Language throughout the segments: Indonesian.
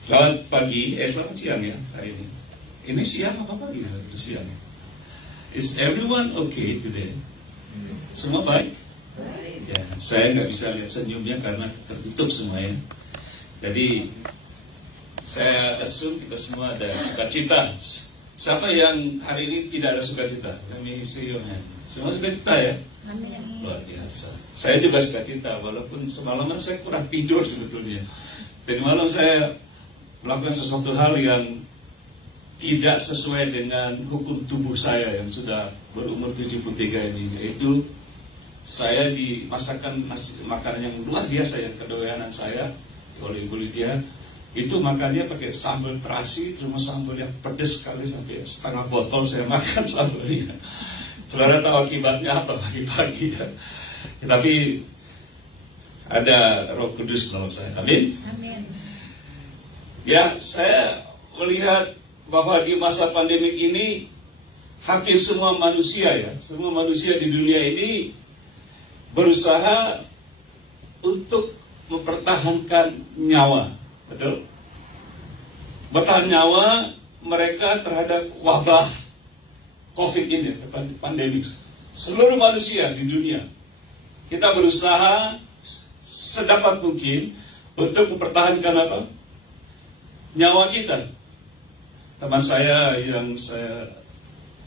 Selamat pagi, selamat siang ya hari ini. Ini siang apa pagi? Siang. Is everyone okay today? Semua baik? Ya, saya nggak bisa lihat senyumnya karena tertutup semua ya. Jadi saya assume kita semua ada sukacita. Siapa yang hari ini tidak ada sukacita? Kami see your hand. Semua sukacita ya? Amin. Luar biasa. Saya juga sukacita, walaupun semalaman saya kurang tidur sebetulnya. Tadi malam saya melakukan sesuatu hal yang tidak sesuai dengan hukum tubuh saya yang sudah berumur 73 ini, yaitu saya dimasakkan makanan yang luar biasa yang kedoyanan saya oleh Ibu Lydia. Itu makannya pakai sambal terasi, terus sambal yang pedas sekali sampai setengah botol saya makan sambalnya. Saudara tahu akibatnya apa pagi-pagi ya. Tapi ada Roh Kudus dalam saya. Amin. Amin. Ya, saya melihat bahwa di masa pandemik ini hampir semua manusia ya, semua manusia di dunia ini berusaha untuk mempertahankan nyawa, betul? Bertahan nyawa mereka terhadap wabah COVID ini, pandemik. Seluruh manusia di dunia, kita berusaha sedapat mungkin untuk mempertahankan apa? Nyawa kita. Teman saya yang saya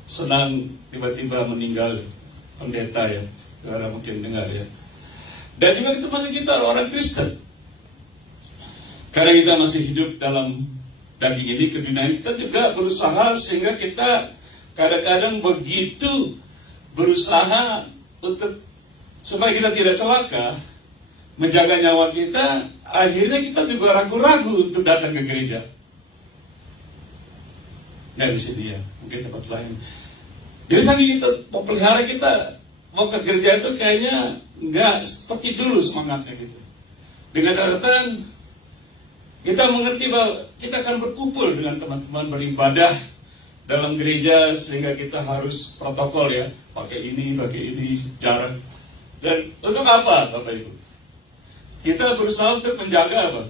senang tiba-tiba meninggal, pendeta ya, saudara mungkin dengar ya. Dan juga termasuk kita orang Kristen. Karena kita masih hidup dalam daging ini, keduniaan, kita juga berusaha sehingga kita kadang-kadang begitu berusaha untuk supaya kita tidak celaka, menjaga nyawa kita, akhirnya kita juga ragu-ragu untuk datang ke gereja. Nggak bisa dia, mungkin tempat lain. Jadi saking kita mau pelihara, kita mau ke gereja itu kayaknya nggak seperti dulu semangatnya gitu. Dengan catatan kita mengerti bahwa kita akan berkumpul dengan teman-teman beribadah dalam gereja, sehingga kita harus protokol ya, pakai ini, jarak. Dan untuk apa, Bapak Ibu? Kita berusaha untuk menjaga apa?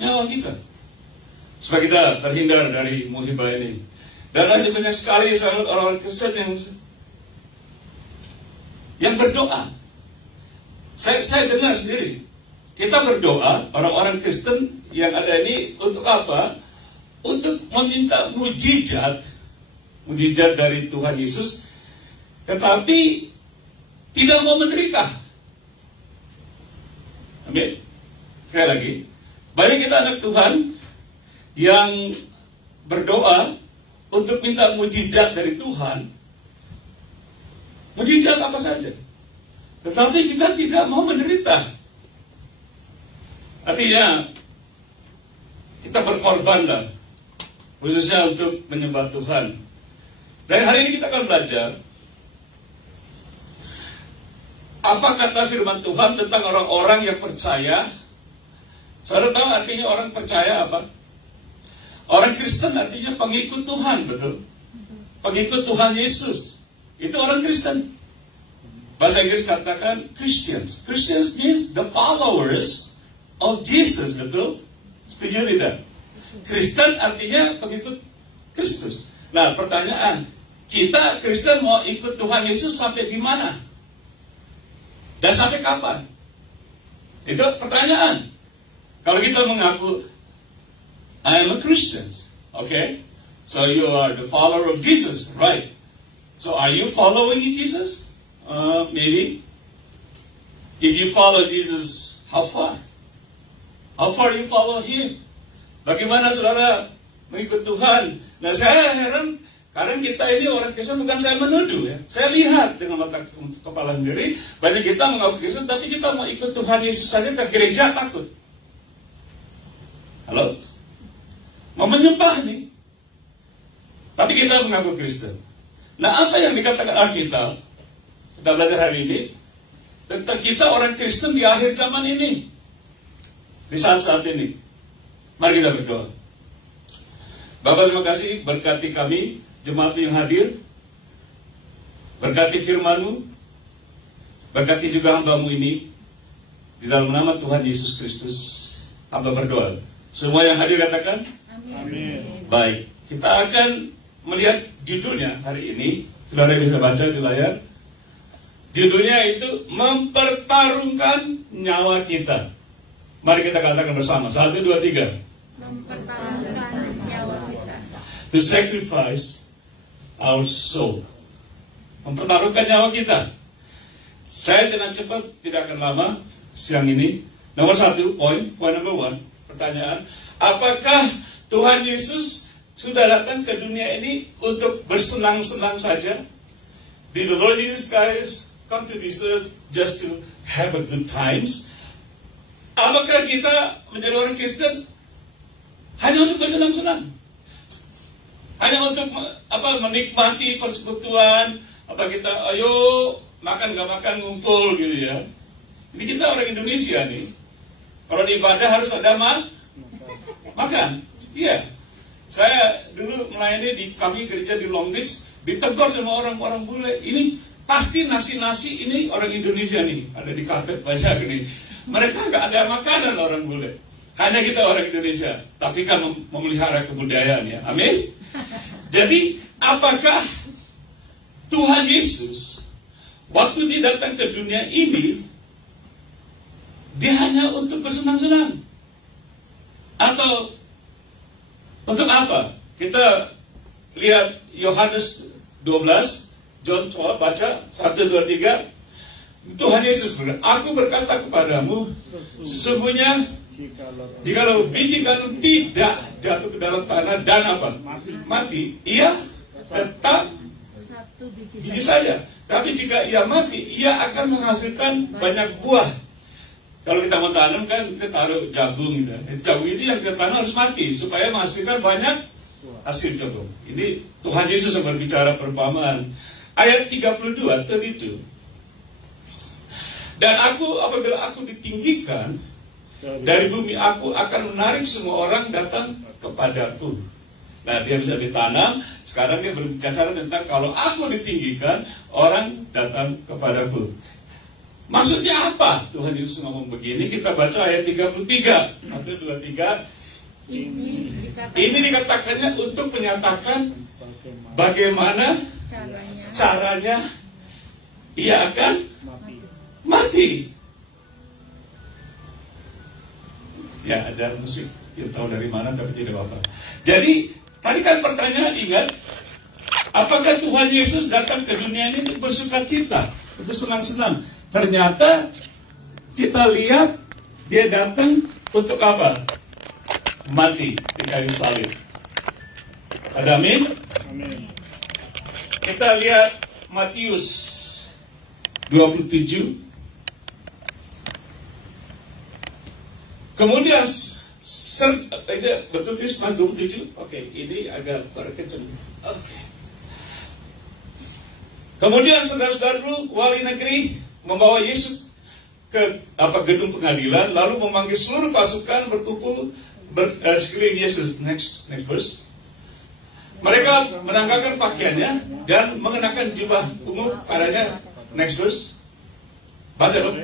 Nyawa kita, supaya kita terhindar dari musibah ini. Dan ada banyak sekali sangat orang-orang Kristen yang berdoa. Saya dengar sendiri. Kita berdoa, orang-orang Kristen yang ada ini untuk apa? Untuk meminta mujizat dari Tuhan Yesus, tetapi tidak mau menderita. Amin. Sekali lagi, banyak kita anak Tuhan yang berdoa untuk minta mujizat dari Tuhan, mujizat apa saja, tetapi kita tidak mau menderita. Artinya kita berkorban lah, khususnya untuk menyembah Tuhan. Dan hari ini kita akan belajar apa kata firman Tuhan tentang orang-orang yang percaya. Saudara tahu artinya orang percaya apa? Orang Kristen artinya pengikut Tuhan, betul? Pengikut Tuhan Yesus. Itu orang Kristen. Bahasa Inggris katakan Christians. Christians means the followers of Jesus, betul? Setuju tidak? Kristen artinya pengikut Kristus. Nah, pertanyaan, kita Kristen mau ikut Tuhan Yesus sampai di mana? Dan sampai kapan? Itu pertanyaan. Kalau kita mengaku I am a Christian, okay? So you are the follower of Jesus, right? So are you following Jesus? Maybe. If you follow Jesus, how far? How far you follow Him? Bagaimana saudara mengikut Tuhan? Nah, saya heran, karena kita ini orang Kristen, bukan saya menuduh ya. Saya lihat dengan mata kepala sendiri, banyak kita mengaku Kristen, tapi kita mau ikut Tuhan Yesus saja ke gereja takut. Halo? Mau menyembah nih, tapi kita mengaku Kristen. Nah, apa yang dikatakan Alkitab, kita belajar hari ini, tentang kita orang Kristen di akhir zaman ini, di saat-saat ini. Mari kita berdoa. Bapak, terima kasih, berkati kami, jemaat yang hadir, berkati firman-Mu, berkati juga hamba-Mu ini, di dalam nama Tuhan Yesus Kristus, hamba berdoa. Semua yang hadir katakan Amin. baik. Kita akan melihat judulnya hari ini. Saudara bisa baca di layar. Judulnya itu mempertarungkan nyawa kita. Mari kita katakan bersama. 1, 2, 3. Mempertaruhkan nyawa kita. To sacrifice our soul. Mempertaruhkan nyawa kita. Saya dengan cepat, tidak akan lama siang ini. Nomor 1, point number 1. Pertanyaan, apakah Tuhan Yesus sudah datang ke dunia ini untuk bersenang-senang saja? Did the Lord Jesus Christ come to this earth just to have a good times? Apakah kita menjadi orang Kristen hanya untuk bersenang-senang? Hanya untuk menikmati persekutuan? Apa kita, ayo makan gak makan ngumpul gitu ya? Ini kita orang Indonesia nih. Kalau di ibadah harus ada makan. Iya. Saya dulu melayani di kami gereja di Long Beach, ditegur sama orang-orang bule. Ini pasti nasi-nasi ini orang Indonesia nih. Ada di karpet banyak nih. Mereka nggak ada makanan orang bule. Hanya kita orang Indonesia. Tapi kan memelihara kebudayaan ya. Amin. Jadi apakah Tuhan Yesus waktu dia datang ke dunia ini dia hanya untuk bersenang-senang? Atau untuk apa? Kita lihat Yohanes 12, John 12, baca 1, 2, 3. Tuhan Yesus berkata, aku berkata kepadamu, sesungguhnya jikalau biji gandum tidak jatuh ke dalam tanah dan apa? Mati. Ia tetap biji saja. Tapi jika ia mati, ia akan menghasilkan banyak buah. Kalau kita mau tanam kan kita taruh jagung gitu. Jagung itu yang kita tanam harus mati supaya menghasilkan banyak hasil jagung. Ini Tuhan Yesus yang berbicara perumpamaan. Ayat 32 itu. Dan apabila aku ditinggikan dari bumi, aku akan menarik semua orang datang kepadaku. Nah, dia bisa ditanam. Sekarang dia berbicara tentang kalau aku ditinggikan, orang datang kepadaku. Maksudnya apa? Tuhan Yesus ngomong begini. Kita baca ayat 33. 1, 2, 3. Ini dikatakannya untuk menyatakan bagaimana caranya ia akan mati. Ya, ada musik. Kita tahu dari mana tapi tidak apa-apa. Jadi, tadi kan pertanyaan, ingat, apakah Tuhan Yesus datang ke dunia ini untuk bersuka cita, untuk senang-senang? Ternyata kita lihat dia datang untuk apa? Mati di kayu salib. Ada amin? Amin. Kita lihat Matius 27. Kemudian betul ini 27? Oke, ini agak berkencang. Oke. Kemudian saudara-saudara wali negeri membawa Yesus ke gedung pengadilan, lalu memanggil seluruh pasukan berkumpul sekeliling Yesus. Next verse. Mereka menanggalkan pakaiannya dan mengenakan jubah ungu padanya. Next verse. Baca dong.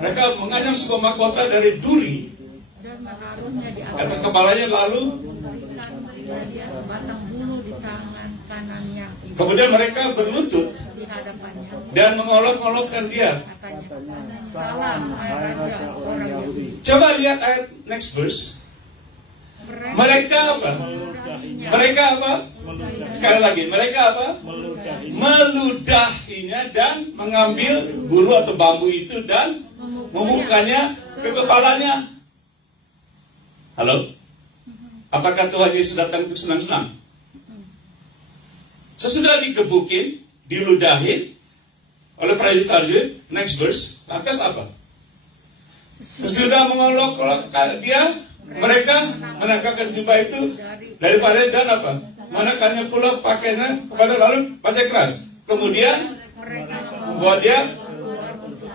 Mereka menganyam sebuah mahkota dari duri dan menaruhnya di atas kepalanya, lalu memberikan dia sebatang bulu di tangan kanannya. Kemudian mereka berlutut di hadapannya dan mengolok-olokkan dia. Katanya, salam hai raja orang Yahudi. Coba lihat ayat next verse. Mereka apa? Mereka apa? Sekali lagi, mereka apa? Meludahinya dan mengambil bulu atau bambu itu dan memukanya ke kepalanya. Halo? Apakah Tuhan Yesus datang untuk senang-senang? Sesudah dikebukin, diludahin oleh prajurit, next verse, lantas apa? Sesudah mengolok-olokkan dia, mereka menangkapkan jubah itu daripada dan apa? Menekannya pula pakainya kepada, lalu baca keras. Kemudian membawa dia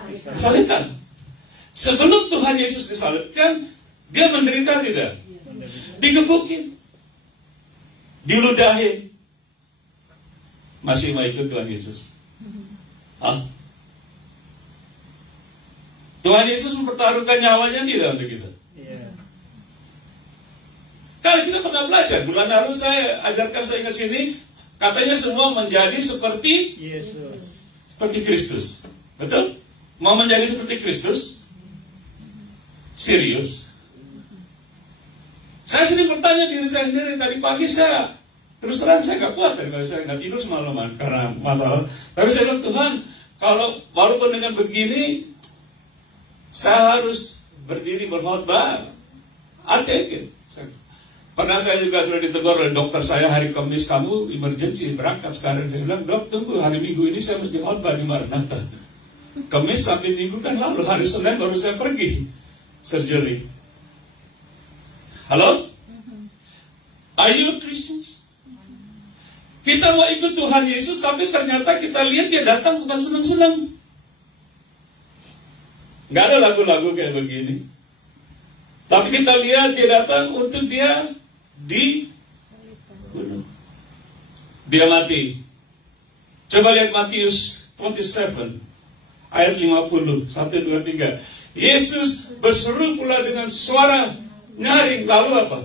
disalibkan. Sebelum Tuhan Yesus disalibkan, dia menderita tidak? Dikebukin, diludahin. Masih mau ikut Tuhan Yesus? Hah? Tuhan Yesus mempertaruhkan nyawanya tidak untuk kita? Kalau kita pernah belajar, bulan lalu saya ajarkan, saya ingat sini, katanya semua menjadi seperti Yesus. seperti Kristus. Betul? Mau menjadi seperti Kristus? Serius? Saya sering bertanya diri saya sendiri, tadi pagi saya, terus terang saya gak kuat, kalau saya gak tidur semalaman karena masalah. Tapi saya bilang, Tuhan, kalau walaupun dengan begini, saya harus berdiri berkhotbah. I'll take it. Pernah saya juga sudah ditegur oleh dokter saya, hari Kamis kamu emergency berangkat sekarang. Saya bilang, dok, tunggu, hari Minggu ini saya mesti khotbah di Maranatha. Kamis sampai Minggu kan lalu, hari Senin baru saya pergi surgery. Halo? Are you Christians? Kita mau ikut Tuhan Yesus, tapi ternyata kita lihat dia datang bukan senang-senang. Gak ada lagu-lagu kayak begini. Tapi kita lihat dia datang untuk dia dibunuh. Dia mati. Coba lihat Matius 27 ayat 50, 1, 2, 3. Yesus berseru pula dengan suara nyaring, lalu apa?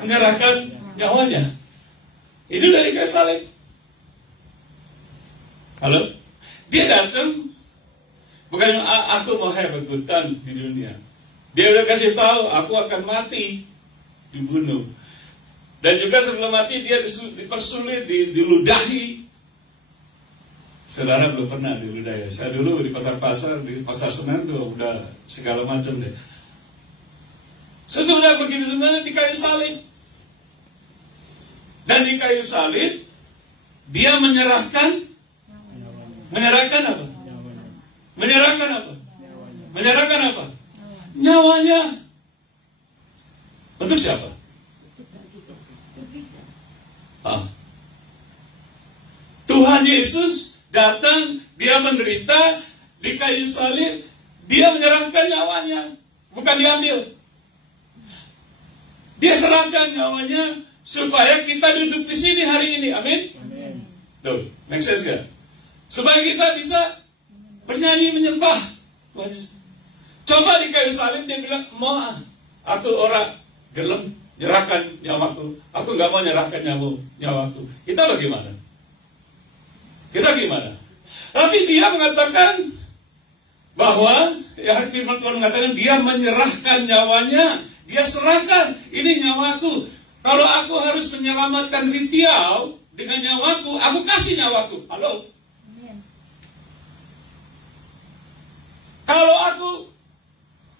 Menyerahkan nyawanya. Itu dari kayu salib. Halo? Dia datang bukan aku mau have a good time di dunia. Dia udah kasih tahu aku akan mati, dibunuh. Dan juga sebelum mati dia dipersulit, diludahi. Saudara belum pernah diludahi. Saya dulu di pasar-pasar, di pasar Senen tuh udah segala macam deh. Sesudah begitu sebenarnya di kayu salib. Dan di kayu salib dia menyerahkan apa? Menyerahkan apa? Menyerahkan apa? Nyawanya. Untuk siapa? Tuhan Yesus datang, dia menderita di kayu salib, dia menyerahkan nyawanya, bukan diambil. Dia serahkan nyawanya supaya kita duduk di sini hari ini. Amin. Tuh, make sense kan? Supaya kita bisa bernyanyi menyembah Tuhan Yesus. Coba di kayu salib dia bilang, mau aku orang gelem nyerahkan nyawaku. Aku nggak mau nyerahkan nyawaku. Kita bagaimana? Kita gimana? Tapi dia mengatakan bahwa ya firman Tuhan mengatakan dia menyerahkan nyawanya. Dia serahkan, ini nyawaku. Kalau aku harus menyelamatkan Ritiau dengan nyawaku, aku kasih nyawaku. Halo? Kalau aku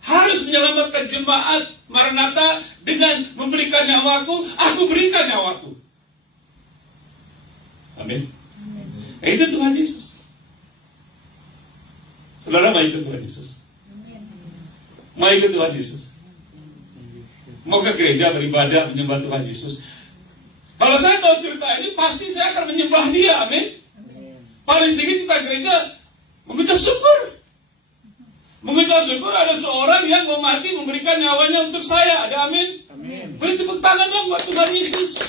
harus menyelamatkan jemaat Maranatha dengan memberikan nyawaku, aku berikan nyawaku. Amin. Itu Tuhan Yesus. Saudara mau ikut Tuhan Yesus? Mau ikut Tuhan Yesus? Mau ke gereja beribadah menyembah Tuhan Yesus? Kalau saya tahu cerita ini, pasti saya akan menyembah dia. Amin. Paling sedikit kita gereja mengucap syukur. Mengucap syukur ada seorang yang mau mati memberikan nyawanya untuk saya. Ada amin? Beri tepuk tangan dong buat Tuhan Yesus.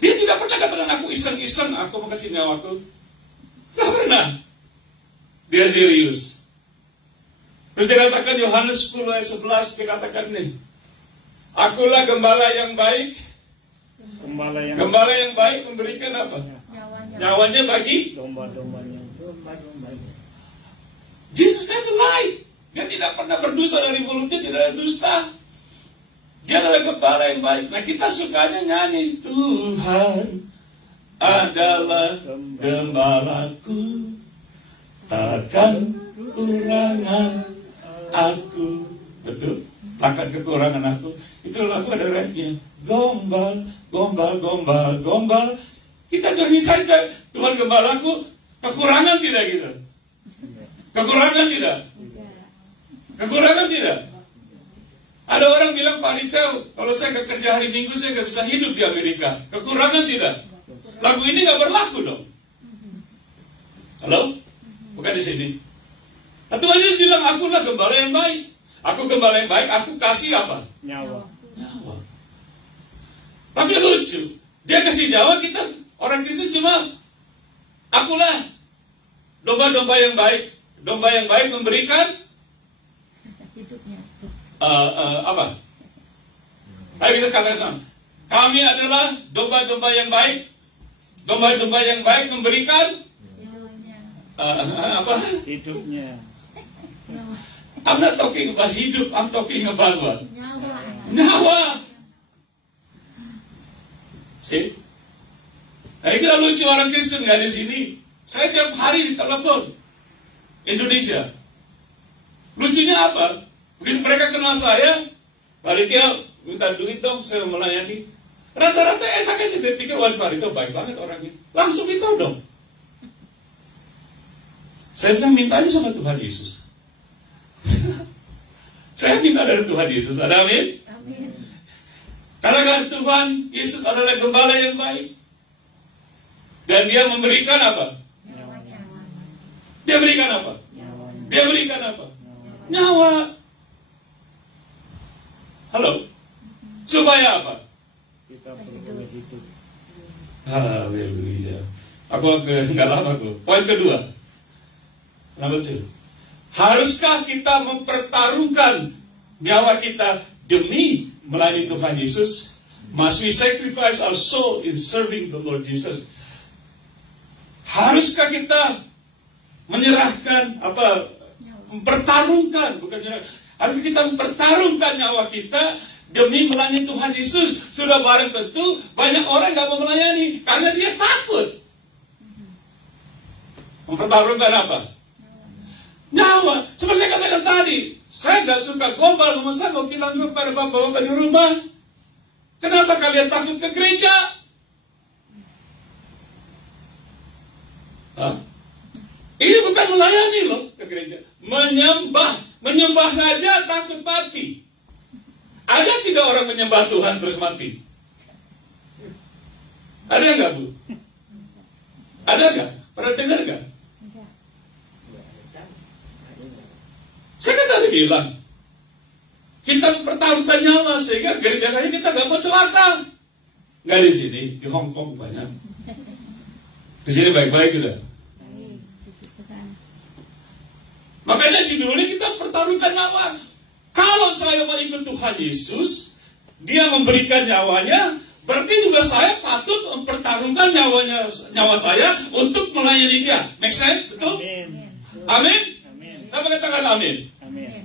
Dia tidak pernah katakan aku iseng-iseng, aku mau kasih nyawaku. Tidak pernah. Dia serius. Dikatakan Yohanes 10 ayat 11, dikatakan nih, akulah gembala yang baik. Gembala yang baik memberikan apa? Nyawanya bagi domba-dombanya. Jesus never lie. Dia tidak pernah berdusta, dari mulutnya tidak ada dusta. Dia adalah gembala yang baik. Nah kita sukanya nyanyi, Tuhan adalah gembalaku, takkan kurangan aku. Betul? Takkan kekurangan aku. Itu lagu ada refnya. Gombal, gombal, gombal, gombal. Kita nyanyi saja, Tuhan gembalaku, kekurangan tidak kita? Kekurangan tidak? Kekurangan tidak? Ada orang bilang, Pak Rito, kalau saya gak kerja hari Minggu, saya gak bisa hidup di Amerika. Kekurangan tidak? Lagu ini gak berlaku dong. Halo? Bukan di sini. Nah, Tuhan Yesus bilang, akulah gembala yang baik. Aku gembala yang baik, aku kasih apa? Nyawa. Tapi lucu. Dia kasih nyawa, kita orang Kristen cuma, akulah domba-domba yang baik. Domba yang baik memberikan hidupnya. apa? Ayo kita katakan sama. Kami adalah domba-domba yang baik. Domba-domba yang baik memberikan apa? Hidupnya. I'm not talking about hidup, I'm talking about what? Nyawa. Nyawa. See? Nah, kita lucu orang Kristen nggak di sini. Saya tiap hari ditelepon Indonesia. Lucunya apa? Begitu mereka kenal saya, baliknya minta duit dong, saya melayani. Rata-rata enak aja, dia pikir wah Pak itu baik banget orangnya. Langsung minta dong. Saya bilang minta aja sama Tuhan Yesus. Saya minta dari Tuhan Yesus. Ada amin? Amin. Karena Tuhan Yesus adalah gembala yang baik. Dan dia memberikan apa? Nyawanya. Dia berikan apa? Dia berikan apa? Nyawa. Halo? Supaya apa? Kita perlu hidup. Haleluya. Aku nggak lama tuh. Poin kedua. Number 2. Haruskah kita mempertaruhkan nyawa kita demi melayani Tuhan Yesus? Must we sacrifice our soul in serving the Lord Jesus? Haruskah kita menyerahkan apa? Mempertaruhkan, bukan menyerahkan. Haruskah kita mempertaruhkan nyawa kita demi melayani Tuhan Yesus? Sudah barang tentu banyak orang nggak mau melayani karena dia takut. Mempertaruhkan apa? Nyawa. Seperti saya katakan tadi, saya nggak suka gombal, saya mau bilang kepada bapak-bapak di rumah, kenapa kalian takut ke gereja? Ini bukan melayani loh ke gereja, menyembah aja takut mati. Ada tidak orang menyembah Tuhan terus mati? Ada nggak Bu? Ada nggak? Pernah dengar nggak? Saya kan tadi bilang, kita mempertaruhkan nyawa sehingga gereja saya kita nggak mau celaka. Nggak di sini, di Hong Kong banyak. Di sini baik-baik gitu. Makanya judulnya kita pertaruhkan nyawa. Kalau saya mau ikut Tuhan Yesus, dia memberikan nyawanya, berarti juga saya patut mempertaruhkan nyawa saya untuk melayani dia. Make sense? Betul? Amin. Amin? Amin. Saya mengatakan amin. Amin.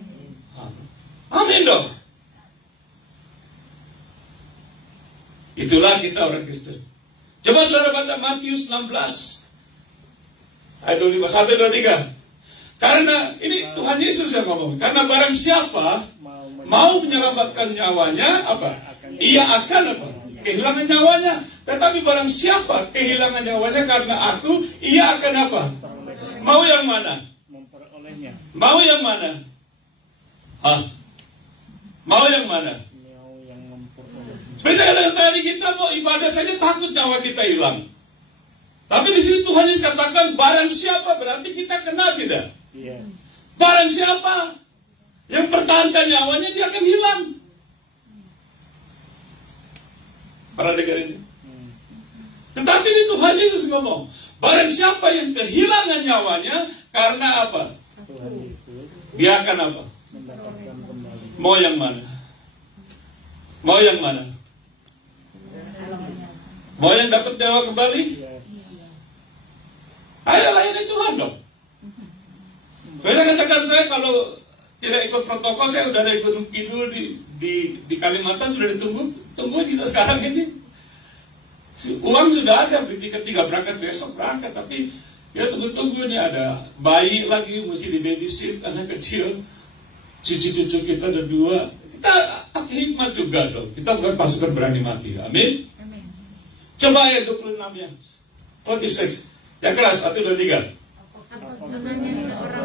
Amin dong. Itulah kita orang Kristen. Coba saudara baca Matius 16 ayat 25, 1, 2, 3. Karena ini Tuhan Yesus yang ngomong. Karena barang siapa mau menyelamatkan nyawanya, apa? Ia akan apa? Kehilangan nyawanya. Tetapi barang siapa kehilangan nyawanya karena aku, ia akan apa? Mau yang mana? Memperolehnya. Mau yang mana? Hah? Mau yang mana? Mau yang memperoleh. Misalnya tadi kita mau ibadah saja takut nyawa kita hilang. Tapi di sini Tuhan Yesus katakan barang siapa, berarti kita kena tidak? Iya. Barang siapa yang pertahankan nyawanya dia akan hilang. Pernah dengar ini? Tetapi ini Tuhan Yesus ngomong, barang siapa yang kehilangan nyawanya karena apa? Tuhan Yesus Dia akan apa? mendapatkan kembali. Mau yang mana? Mau yang mana? Mau yang dapat nyawa kembali? Iya. Ayo layani Tuhan dong. Saya katakan saya kalau tidak ikut protokol, saya sudah dari Gunung Kidul di Kalimantan sudah tunggu kita sekarang ini. Uang sudah ada, beli tiket 3 berangkat besok berangkat, tapi ya tunggu ini ada bayi lagi mesti di babysit, anak kecil, cucu-cucu kita ada 2. Kita hikmat juga dong. Kita bukan pasukan berani mati. Amin. Amin. Coba ayat 26 ya. 26. Yang keras 1, 2, 3. Apa gunanya seorang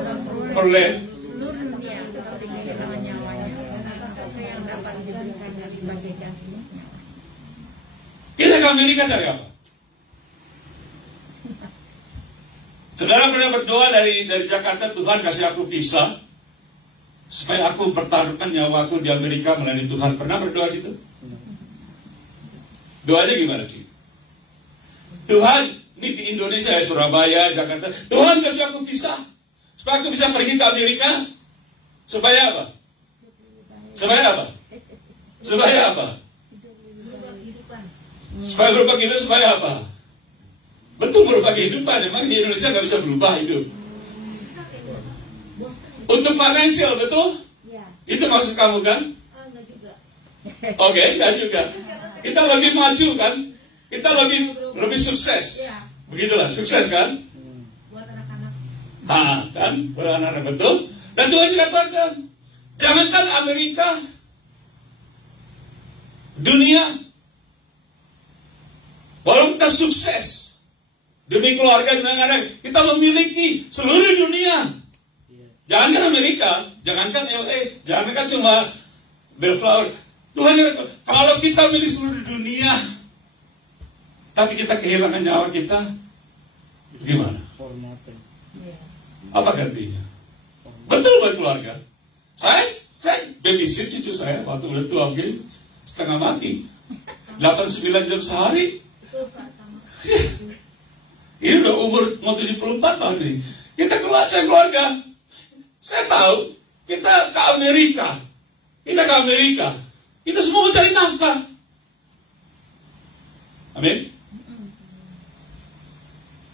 Peroleh seluruh dunia tetapi kehilangan nyawanya? Apa yang dapat diberikannya sebagai ganti nyawa? kita ke Amerika cari apa? Saudara pernah berdoa dari Jakarta, Tuhan kasih aku visa supaya aku pertaruhkan nyawaku di Amerika melayani Tuhan. Pernah berdoa gitu? Doanya gimana sih? Tuhan, ini di Indonesia ya, Surabaya, Jakarta. Tuhan kasih aku visa supaya aku bisa pergi ke Amerika. Supaya apa? Supaya apa? Supaya apa? Supaya berubah kehidupan, supaya apa? Betul berubah kehidupan, emang di Indonesia nggak bisa berubah hidup. Untuk financial, betul? Itu maksud kamu kan? Oke, enggak juga. Kita lebih maju kan? Kita lebih sukses. Begitulah, sukses kan? Buat anak-anak. Kan? Buat anak-anak, betul? Dan Tuhan juga katakan, jangankan Amerika, dunia, walaupun kita sukses demi keluarga dan anak-anak, kita memiliki seluruh dunia. Jangankan Amerika, jangankan LA, jangankan cuma Bellflower. Tuhan kata, kalau kita milik seluruh dunia, tapi kita kehilangan nyawa kita, gimana? Apa gantinya? Betul buat keluarga. Saya babysit cucu saya waktu udah tua mungkin setengah mati. 8-9 jam sehari. Ini udah umur mau 74 tahun ini. Kita keluarga. Saya tahu kita ke Amerika. Kita semua mencari nafkah. Amin.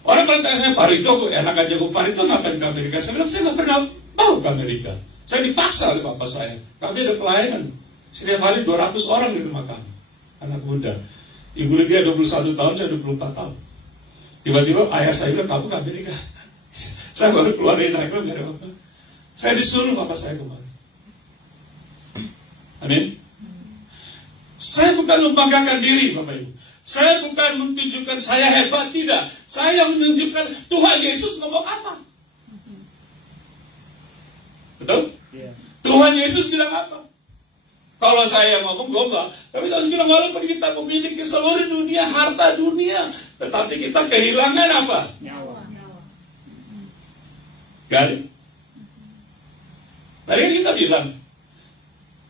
Orang kalau tanya saya, Pak Rito, enak aja Pak Rito ngapain ke Amerika? Saya bilang, saya nggak pernah mau ke Amerika. Saya dipaksa oleh bapak saya. Kami ada pelayanan. Setiap hari 200 orang di rumah kami. Anak muda. Ibu Lydia 21 tahun, saya 24 tahun. Tiba-tiba ayah saya bilang, kamu ke Amerika. Saya baru keluar dari Naga, nggak ada apa-apa. Saya disuruh bapak saya kemarin. Amin. Saya bukan membanggakan diri, Bapak Ibu. Saya bukan menunjukkan saya hebat, tidak. Saya menunjukkan Tuhan Yesus ngomong apa. Betul? Yeah. Tuhan Yesus bilang apa? Kalau saya ngomong gombal, tapi saya bilang walaupun kita memiliki seluruh dunia, harta dunia, tetapi kita kehilangan apa? Nyawa. Gali. Tadi kita bilang,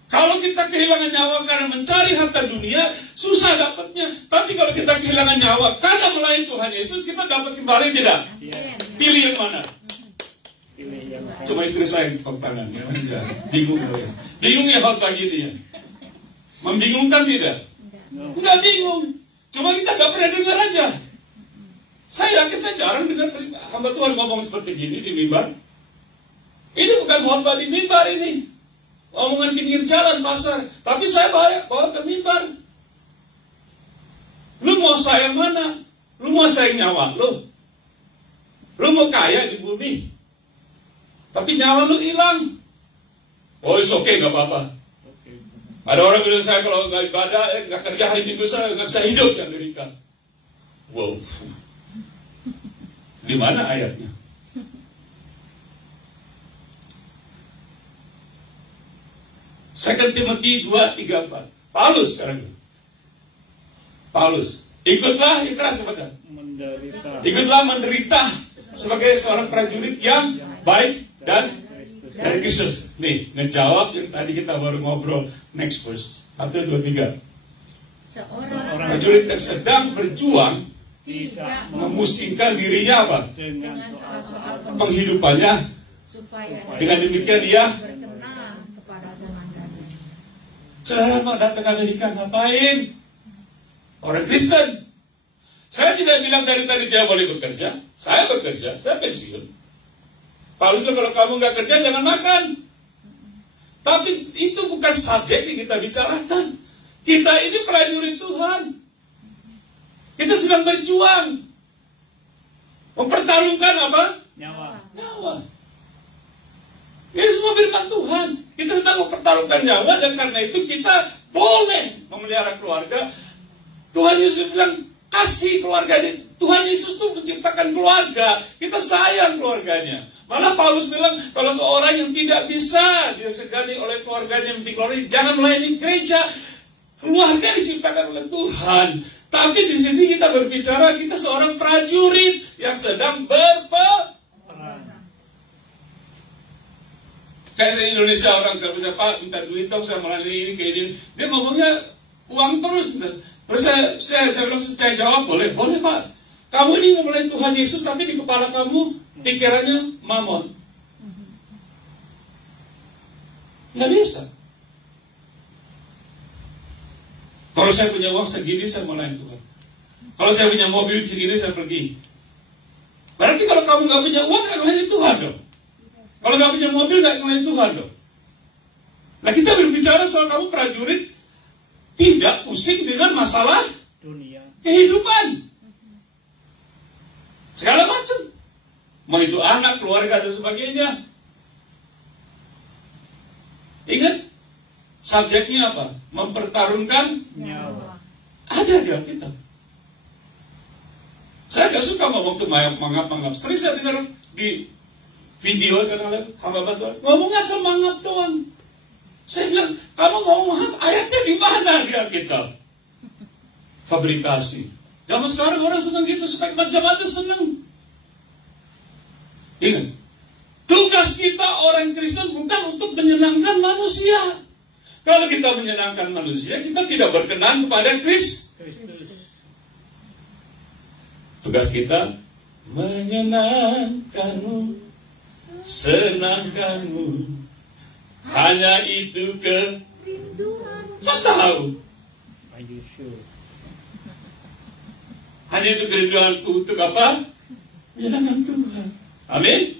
kalau kita kehilangan nyawa karena mencari harta dunia, susah dapatnya. Tapi kalau kita kehilangan nyawa karena melayani Tuhan Yesus, kita dapat kembali tidak? Yeah. Pilih yang mana? Cuma istri saya yang tepuk tangan. Ya. Bingung ya. Bingung ya hal pagi ini ya. Membingungkan tidak? Enggak bingung. Cuma kita gak pernah dengar aja. Saya yakin saya jarang dengar hamba Tuhan ngomong seperti gini di mimbar. Ini bukan khotbah di mimbar ini. Omongan pinggir jalan pasar. Tapi saya bawa ke mimbar. Lu mau sayang mana? Lu mau sayang nyawa lu? Lu mau kaya di bumi? Tapi nyawa lu hilang. Oh, it's okay, gak apa-apa. Ada orang bilang saya kalau gak ibadah, gak kerja hari Minggu saya gak bisa hidup di Amerika. Wow. Di mana ayatnya? Second Timothy 2:3-4. Paulus sekarang. Paulus. Ikutlah, ikhlas kepada. Ikutlah menderita sebagai seorang prajurit yang baik dan dari Kristus. Nih, ngejawab yang tadi kita baru ngobrol. Next verse. 1, 2, 3. Seorang prajurit yang sedang berjuang tidak memusingkan dirinya apa? Dengan soal-soal penghidupannya. Supaya dengan demikian dia berkenan kepada teman-teman. Saudara mau datang ke Amerika ngapain? Orang Kristen. Saya tidak bilang dari tadi tidak boleh bekerja. Saya bekerja, saya pensiun. Paulus bilang kalau kamu nggak kerja jangan makan. Tapi itu bukan subjek yang kita bicarakan. Kita ini prajurit Tuhan. Kita sedang berjuang. Mempertaruhkan apa? Nyawa. Ini semua firman Tuhan. Kita sedang mempertaruhkan nyawa dan karena itu kita boleh memelihara keluarga. Tuhan Yesus bilang kasih keluarga. Tuhan Yesus tuh menciptakan keluarga. Kita sayang keluarganya. Malah Paulus bilang kalau seorang yang tidak bisa disegani oleh keluarganya, jangan melayani gereja. Keluarga diciptakan oleh Tuhan. Tapi di sini kita berbicara kita seorang prajurit yang sedang berperang. Kayak saya Indonesia orang kalau bisa Pak minta duit dong saya melayani ini kayak ini. Dia ngomongnya uang terus. Terus saya bilang saya jawab boleh Pak. Kamu ini melayani Tuhan Yesus tapi di kepala kamu pikirannya mamon. Nggak bisa. Kalau saya punya uang segini saya melayani Tuhan. Kalau saya punya mobil segini, saya pergi. Berarti kalau kamu nggak punya uang, nggak ngelayanin Tuhan dong. Kalau nggak punya mobil, nggak ngelayanin Tuhan dong. Nah, kita berbicara soal kamu prajurit, tidak pusing dengan masalah dunia, kehidupan. Segala macam. Mau itu anak, keluarga, dan sebagainya. Ingat, subjeknya apa? Mempertarungkan nyawa. ada di Alkitab. Saya gak suka ngomong tuh mangap-mangap. Sering saya dengar di video kadang-kadang hamba Tuhan ngomong asal mangap doang. Saya bilang, kamu ngomong mangap, ayatnya di mana di Alkitab? Fabrikasi. Zaman sekarang orang senang gitu, supaya jemaatnya senang. Ingat, tugas kita orang Kristen bukan untuk menyenangkan manusia. Kalau kita menyenangkan manusia, kita tidak berkenan kepada Kristus. Tugas kita menyenangkanmu, senangkanmu. Hanya itu kerinduan. Kau tahu? Are you sure? Hanya itu kerinduanku untuk apa? Menyenangkan Tuhan. Amin.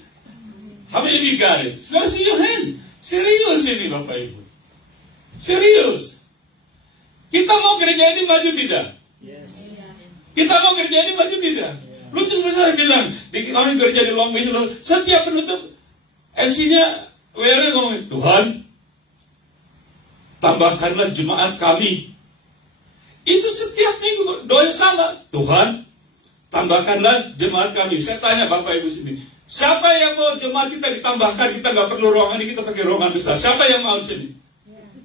How many of you got it? Let's see your hand. Serius ini Bapak Ibu. Serius. Kita mau gereja ini maju tidak? Yes. Kita mau gereja ini maju tidak? Lucu seperti saya bilang, kami gereja di Long Beach, setiap penutup MC-nya WR ngomong, Tuhan, tambahkanlah jemaat kami. Itu setiap minggu doa yang sama. Tuhan, tambahkanlah jemaat kami. Saya tanya Bapak Ibu sini, siapa yang mau jemaat kita ditambahkan? Kita nggak perlu ruangan ini, kita pakai ruangan besar. Siapa yang mau sini?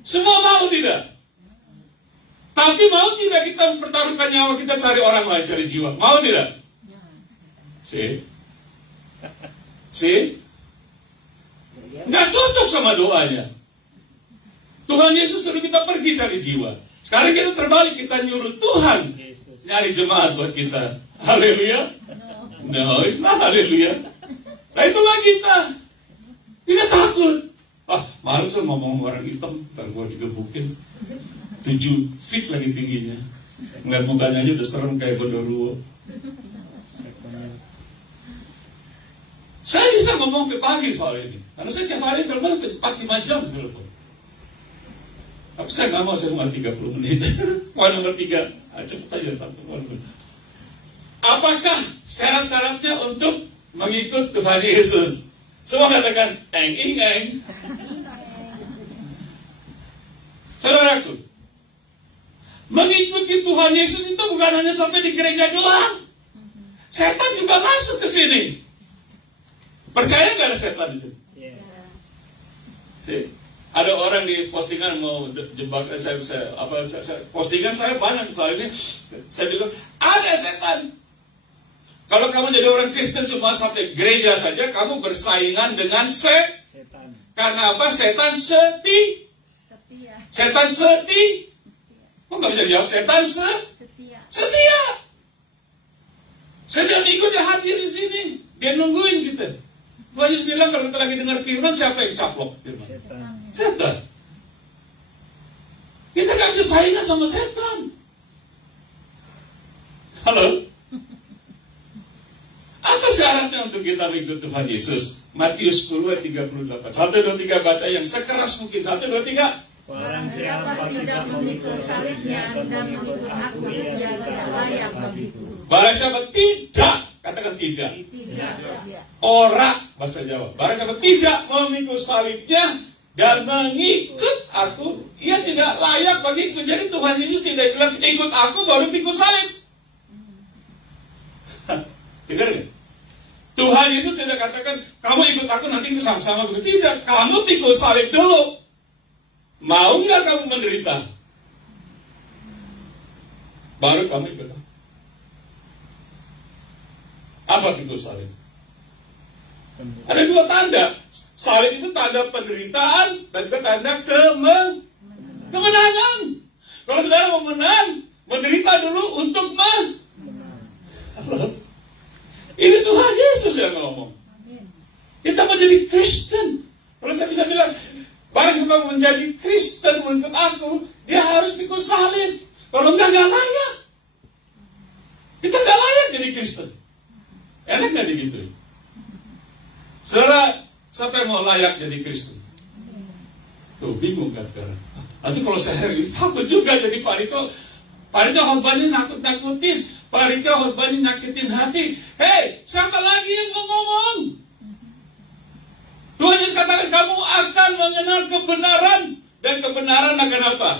Semua mau tidak? Tapi mau tidak kita mempertaruhkan nyawa kita cari orang lain, cari jiwa? Mau tidak? See? Nggak cocok sama doanya. Tuhan Yesus suruh kita pergi cari jiwa. Sekarang kita terbalik, kita nyuruh Tuhan nyari jemaat buat kita. Haleluya. No, it's not haleluya. Nah itulah kita. Kita takut. Malas ngomong orang hitam, ntar gue digebukin. 7 feet lagi tingginya. Ngeliat mukanya aja udah serem kayak Gondoruo. Saya bisa ngomong ke pagi soal ini. Karena saya tiap hari telepon 4-5 jam telepon. Tapi saya nggak mau, saya cuma 30 menit. Poin nomor 3, cepet aja. Apakah syarat-syaratnya untuk mengikut Tuhan Yesus? Semua katakan, eng. Saudaraku, mengikuti Tuhan Yesus itu bukan hanya sampai di gereja doang. Setan juga masuk ke sini. Percaya nggak ada setan di sini? Ada orang di postingan mau jebak postingan saya banyak soal ini. Saya bilang ada setan. Kalau kamu jadi orang Kristen cuma sampai gereja saja, kamu bersaingan dengan setan. Karena apa? Setan setia. Setan setia. Kok nggak bisa jawab? Setan setia. Setiap minggu dia hadir di sini, dia nungguin kita. Tuhan Yesus bilang kalau kita lagi dengar firman, siapa yang caplok? Setan. Kita nggak bisa saingan sama setan. Halo? Apa syaratnya untuk kita mengikut Tuhan Yesus? Matius 10 ayat 38. 1, 2, 3 baca yang sekeras mungkin. 1, 2, 3. Barang siapa tidak memikul salibnya dan mengikut aku, ia tidak layak bagiku. Barang siapa tidak, katakan tidak. Ora, bahasa Jawa. Barang siapa tidak memikul salibnya dan mengikut aku, ia tidak layak bagiku. Jadi Tuhan Yesus tidak bilang ikut aku baru pikul salib. Dengar nggak? Tuhan Yesus tidak katakan kamu ikut aku nanti bersama-sama. Tidak, kamu pikul salib dulu. Mau nggak kamu menderita? Baru kamu ikut aku. Apa pikul salib? Ada 2 tanda. Salib itu tanda penderitaan dan juga tanda kemenangan. Kalau saudara mau menang, menderita dulu untuk menang. Ini Tuhan Yesus yang ngomong. Kita menjadi Kristen. Kalau saya bisa bilang, barang siapa menjadi Kristen mengikut aku, dia harus pikul salib. Kalau enggak layak. nggak layak jadi Kristen. Enak nggak digituin? Saudara, siapa yang mau layak jadi Kristen? Tuh, bingung kan sekarang. Nanti kalau saya takut juga jadi Pak Rito khotbahnya nakut-nakutin. Pak Rito khotbahnya nyakitin hati. Hei, siapa lagi yang mau ngomong? Tuhan Yesus katakan kamu akan mengenal kebenaran. Dan kebenaran akan apa?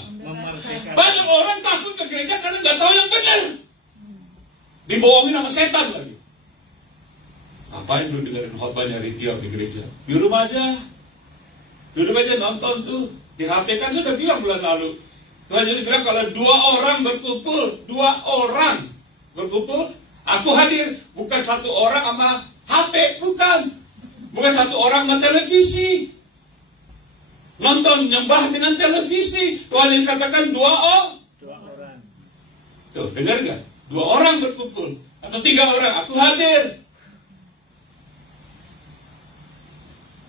Banyak orang takut ke gereja karena nggak tahu yang benar. Dibohongin sama setan lagi. Ngapain lu dengerin khotbahnya Ritio di gereja? Di rumah aja. Duduk aja nonton tuh. Di HP kan sudah bilang bulan lalu. Tuhan Yesus bilang kalau 2 orang berkumpul, aku hadir. Bukan 1 orang sama HP, bukan. Bukan 1 orang sama televisi. Nonton, nyembah dengan televisi. Tuhan Yesus katakan 2 orang. Tuh, dengar gak? 2 orang berkumpul. Atau 3 orang, aku hadir.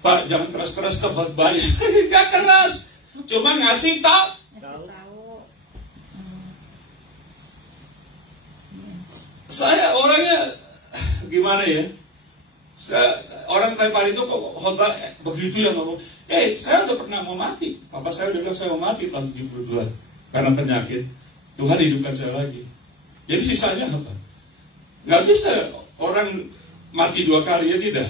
Pak, jangan keras-keras ke khotbahnya. Gak keras. Cuma ngasih tahu. Saya orangnya gimana ya? Orang Pak itu kok khotbah begitu yang ngomong. Saya udah pernah mau mati. Papa saya udah bilang saya mau mati tahun 72 karena penyakit. Tuhan hidupkan saya lagi. Jadi sisanya apa? Gak bisa orang mati 2 kali, ya tidak.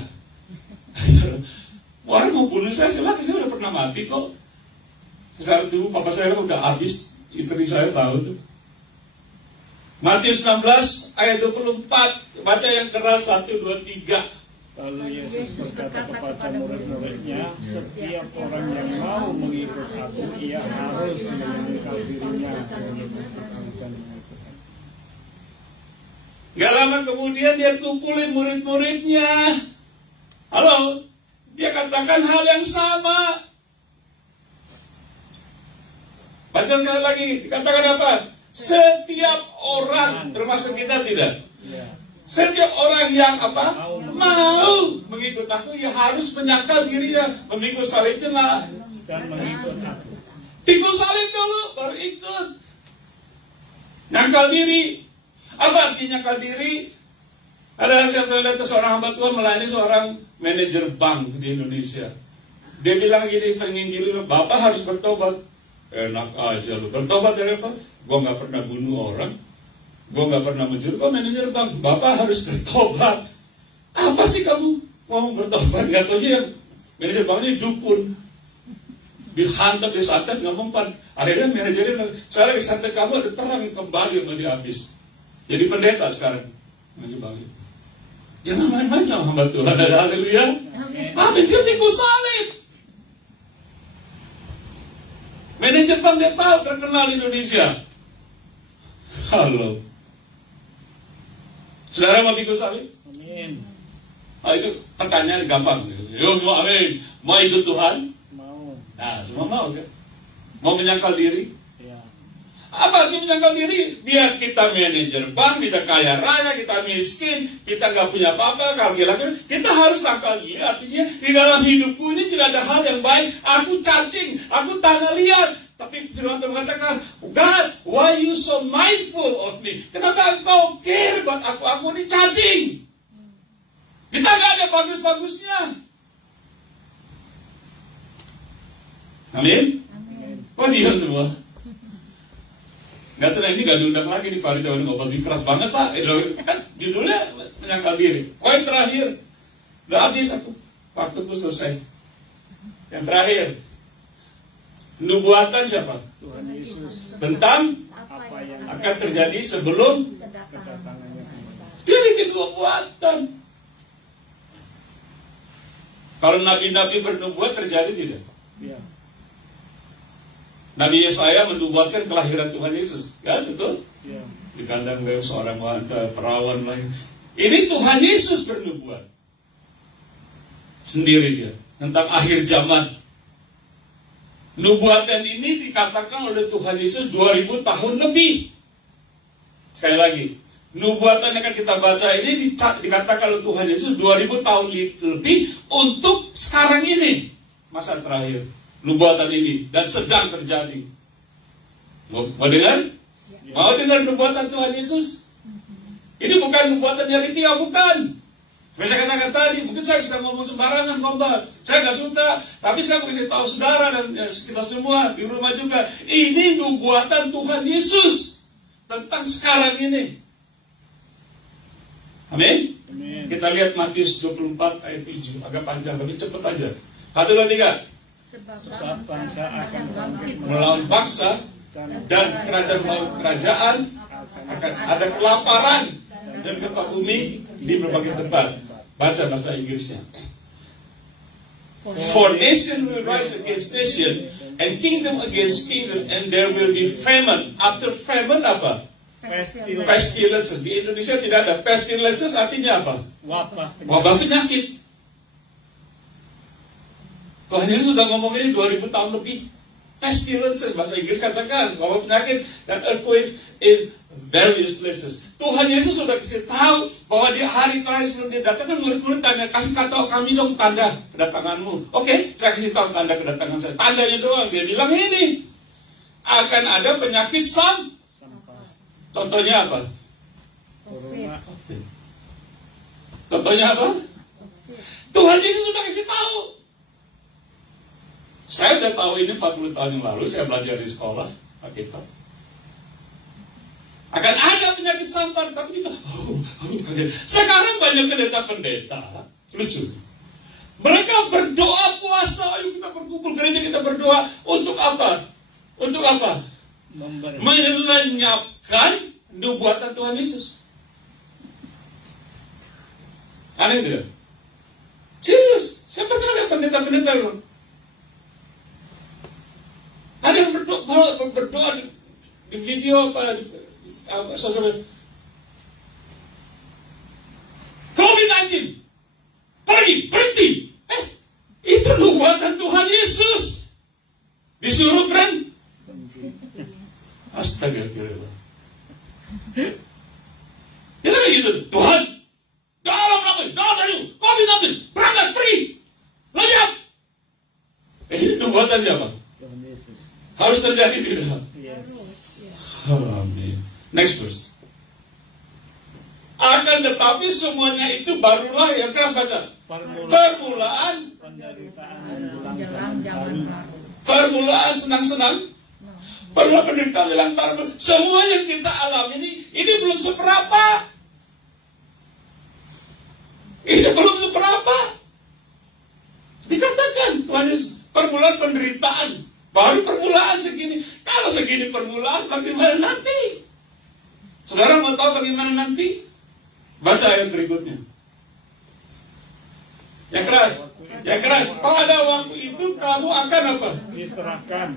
Orang mau bunuh saya silakan, saya udah pernah mati kok. Sekarang dulu papa saya udah habis, istri saya tahu tuh. Matius 16 ayat 24, baca yang keras 1, 2, 3. Lalu Yesus berkata kepada murid-muridnya, setiap orang yang mau mengikut aku, ia harus menyangkal dirinya. Gak lama kemudian dia kumpulin murid-muridnya. Halo, dia katakan hal yang sama. Baca sekali lagi, dikatakan apa? Setiap orang, termasuk kita tidak? Setiap orang yang apa? Mau mengikut aku, ya harus menyangkal dirinya, memikul salibnya dan mengikut aku. Pikul salib dulu, baru ikut. Nyangkal diri. Apa artinya nyangkal diri? Ada yang saya lihat seorang hamba Tuhan melayani seorang manajer bank di Indonesia. Dia bilang gini, penginjilin, Bapak harus bertobat. Enak aja lu, bertobat dari apa? Gue gak pernah bunuh orang, gue gak pernah mencuri, gue manajer bank. Bapak harus bertobat. Apa sih kamu ngomong bertobat? Gak tau yang manajer bank ini dukun. Dihantam, disantet, gak mempan. Akhirnya manajernya, saya lagi santet kamu ada terang kembali sama dia habis. Jadi pendeta sekarang. Jangan main-main sama hamba Tuhan. Ada haleluya. Amin. Dia pikul salib. Manajer bank dia tahu terkenal di Indonesia. Halo. Saudara mau pikul salib? Amin. Itu pertanyaan gampang. Yo, amin. Mau ikut Tuhan? Mau. Nah, semua mau kan? Mau menyangkal diri? Ya. Apa arti menyangkal diri? Biar kita manajer bank, kita kaya raya, kita miskin, kita nggak punya apa-apa, kita harus sangkal diri. Artinya di dalam hidupku ini tidak ada hal yang baik. Aku cacing, aku tangan liat. Tapi firman Tuhan mengatakan, God, why you so mindful of me? Kenapa engkau care buat aku? Aku ini cacing. Kita nggak ada bagus-bagusnya. Amin? Kok diam semua? Nggak senang, ini nggak diundang lagi nih Pak Rito. Ngobrol keras banget Pak. Kan judulnya menyangkal diri. Poin terakhir. Udah habis aku. Waktuku selesai. Yang terakhir. Nubuatan siapa? Tuhan Yesus. Tentang Apa yang akan terjadi sebelum kedatangannya kembali. dari kenubuatan. Kalau nabi-nabi bernubuat terjadi tidak? Ya. Nabi Yesaya menubuatkan kelahiran Tuhan Yesus, kan betul? Ya. Di kandang beliau seorang wanita perawan lain. Ini Tuhan Yesus bernubuat sendiri dia tentang akhir zaman. Nubuatan ini dikatakan oleh Tuhan Yesus 2000 tahun lebih. Sekali lagi, nubuatan yang akan kita baca ini dikatakan oleh Tuhan Yesus 2000 tahun lebih untuk sekarang ini, masa terakhir. Nubuatan ini dan sedang terjadi. Mau dengar? Mau dengar nubuatan Tuhan Yesus? Ini bukan nubuatan dari dia, bukan. Saya katakan tadi, mungkin saya bisa ngomong sembarangan khotbah. Saya nggak suka, tapi saya mau kasih tahu saudara dan kita semua di rumah juga. Ini nubuatan Tuhan Yesus tentang sekarang ini. Amin. Kita lihat Matius 24 ayat 7, agak panjang tapi cepat aja. 1, 2, 3. Sebab bangsa akan bangkit Melawan bangsa dan kerajaan melawan kerajaan, akan ada kelaparan dan gempa bumi di berbagai tempat. Baca bahasa Inggrisnya. For nation will rise against nation and kingdom against kingdom, and there will be famine. After famine apa? Pestilences. Di Indonesia tidak ada. Pestilences artinya apa? Wabah penyakit. Tuhan Yesus sudah ngomong ini 2000 tahun lebih. Pestilences, bahasa Inggris katakan, wabah penyakit dan earthquakes in various places. Tuhan Yesus sudah kasih tahu bahwa di hari terakhir sebelum dia datang, kan murid-murid tanya, kasih tahu kami dong tanda kedatanganmu. Oke, saya kasih tahu tanda kedatangan saya. Tandanya doang, dia bilang ini akan ada penyakit sampah. Contohnya apa? Contohnya apa? Tuhan Yesus sudah kasih tahu. Saya sudah tahu ini 40 tahun yang lalu, saya belajar di sekolah Alkitab. Akan ada penyakit sampar, tapi kita, kaget. Sekarang banyak pendeta-pendeta, lucu. Mereka berdoa puasa, ayo kita berkumpul gereja, kita berdoa. Untuk apa? Untuk apa? Melenyapkan nubuatan Tuhan Yesus. Aneh tidak? Serius, saya pernah ada pendeta-pendeta loh. Ada yang berdoa di video apa di sosial. COVID-19 pergi, berhenti. Itu nubuatan Tuhan Yesus. Disuruh kan? Astagfirullah. Dia kayak gitu. Tuhan, dalam COVID-19 berangkat, pergi, lenyap. Ini nubuatan siapa? Harus terjadi tidak? Amin. Next verse. Akan tetapi semuanya itu barulah, yang keras baca. Permulaan. Permulaan senang-senang. Permulaan penderitaan jelang baru. Semua yang kita alami ini belum seberapa. Ini belum seberapa. Dikatakan Tuhan Yesus, permulaan penderitaan. Baru permulaan segini. Kalau segini permulaan, bagaimana nanti? Saudara mau tahu bagaimana nanti? Baca ayat berikutnya. Yang keras. Yang keras. Pada waktu itu kamu akan apa? Diserahkan.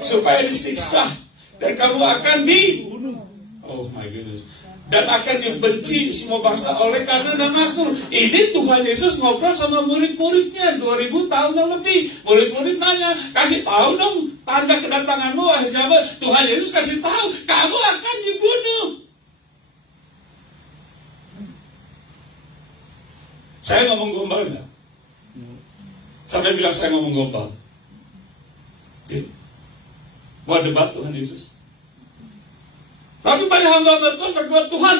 Supaya disiksa. Dan kamu akan dibunuh. Oh my goodness. Dan akan dibenci semua bangsa oleh karena namaku. Ini Tuhan Yesus ngobrol sama murid-muridnya 2000 tahun yang lebih. Murid-murid nanya, kasih tahu dong tanda kedatanganmu, wahai sahabat. Tuhan Yesus kasih tahu, kamu akan dibunuh. Saya ngomong gombal enggak? Sampai bilang saya ngomong gombal. Buat debat Tuhan Yesus. Tapi banyak hamba Tuhan berdoa, Tuhan,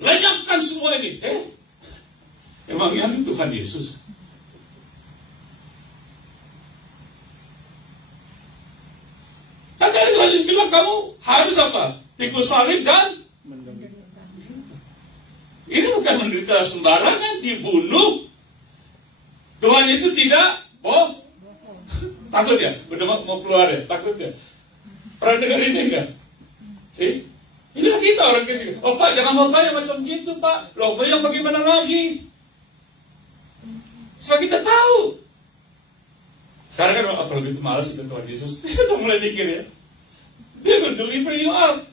lenyapkan semua ini. Emangnya itu Tuhan Yesus? Kan tadi Tuhan Yesus bilang, kamu harus apa? Pikul salib dan ini bukan menderita sembarangan, dibunuh. Tuhan Yesus tidak takut ya? Udah mau keluar ya? Takut ya? Pernah dengar ini enggak? Sih? Inilah kita orang Kristen. Oh Pak, jangan khotbah yang macam gitu Pak. Loh, yang bagaimana lagi? Supaya kita tahu. Sekarang kan kalau gitu malas itu Tuhan Yesus. Kita mulai mikir ya. They will deliver you up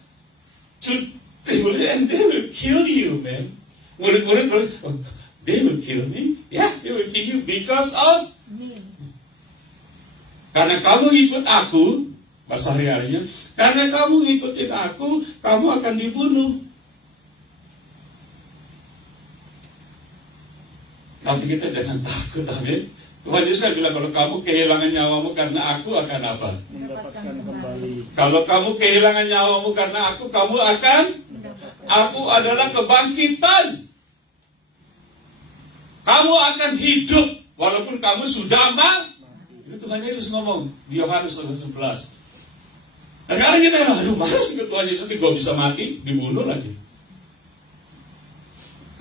to and they will kill you, man. Murid-murid, they will kill me. Yeah, they will kill you because of me. Karena kamu ikut aku, bahasa hari-harinya, karena kamu ngikutin aku, kamu akan dibunuh. Tapi kita jangan takut, amin. Tuhan Yesus kan bilang, kalau kamu kehilangan nyawamu karena aku, akan apa? Mendapatkan kembali. Kalau kamu kehilangan nyawamu karena aku, kamu akan Aku adalah kebangkitan. Kamu akan hidup walaupun kamu sudah mati. Itu Tuhan Yesus ngomong di Yohanes 11. Nah sekarang kita aduh malas ke Tuhan Yesus, gue bisa mati, dibunuh lagi.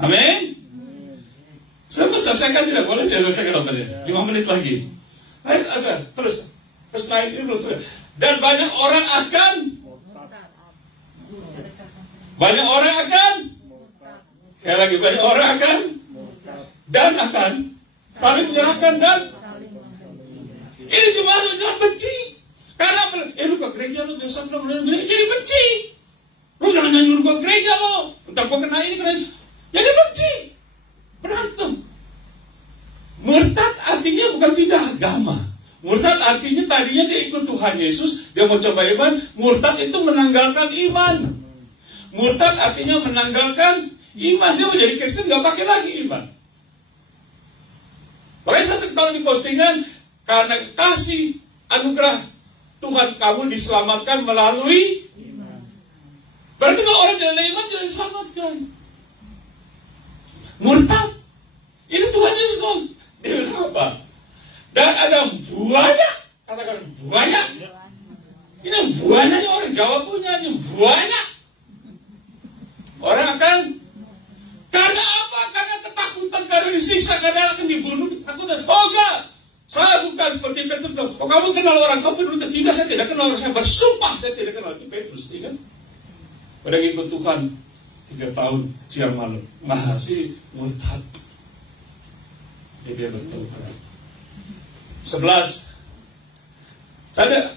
Amin. Saya mau selesaikan tidak? Boleh tidak selesaikan dokternya? 5 menit lagi. Ayo, terus naik ini terus. Dan banyak orang akan sekali lagi banyak orang akan dan akan saling menyerahkan dan ini cuma benci. Karena lu ke gereja lu besok lu jadi benci. Lu jangan nyuruh gua ke gereja lu. Entar gua kena ini kena ini. Jadi benci. Berantem. Murtad artinya bukan pindah agama. Murtad artinya tadinya dia ikut Tuhan Yesus, dia mau coba iman. Murtad itu menanggalkan iman. Murtad artinya menanggalkan iman. Dia mau jadi Kristen gak pakai lagi iman. Makanya saya tahu di postingan, karena kasih anugerah Tuhan kamu diselamatkan melalui iman. Berarti kalau orang tidak ada iman tidak diselamatkan. Murtad. Ini Tuhan Yesus ngomong. Dia bilang apa? Dan ada buahnya. Katakan buahnya. Ini buahnya orang Jawa punya. Ini buahnya. Orang akan. Karena apa? Karena ketakutan. Karena disiksa. Karena akan dibunuh. Ketakutan. Oh enggak. Saya bukan seperti Petrus. Oh kamu kenal orang kau Petrus? Tidak, saya tidak kenal. Saya bersumpah saya tidak kenal itu Petrus, ya kan? Pada ikut Tuhan 3 tahun siang malam masih murtad. Jadi dia bertobat. 11.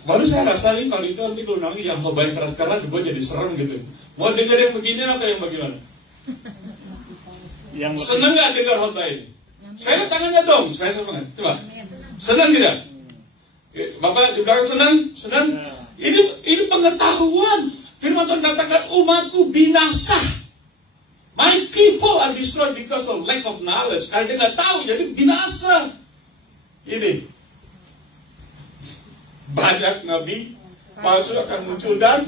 Baru saya rasain kalau itu nanti kalau nanti yang hoba yang keras gue jadi serem gitu. Mau dengar yang begini atau yang bagaimana? Seneng nggak dengar khotbah ini? Saya tangannya dong, supaya semangat. Coba. Senang tidak? Bapak di belakang senang? Senang? Ini pengetahuan. Firman Tuhan katakan umatku binasa. My people are destroyed because of lack of knowledge. Karena dia nggak tahu, jadi binasa. Ini banyak nabi palsu akan muncul dan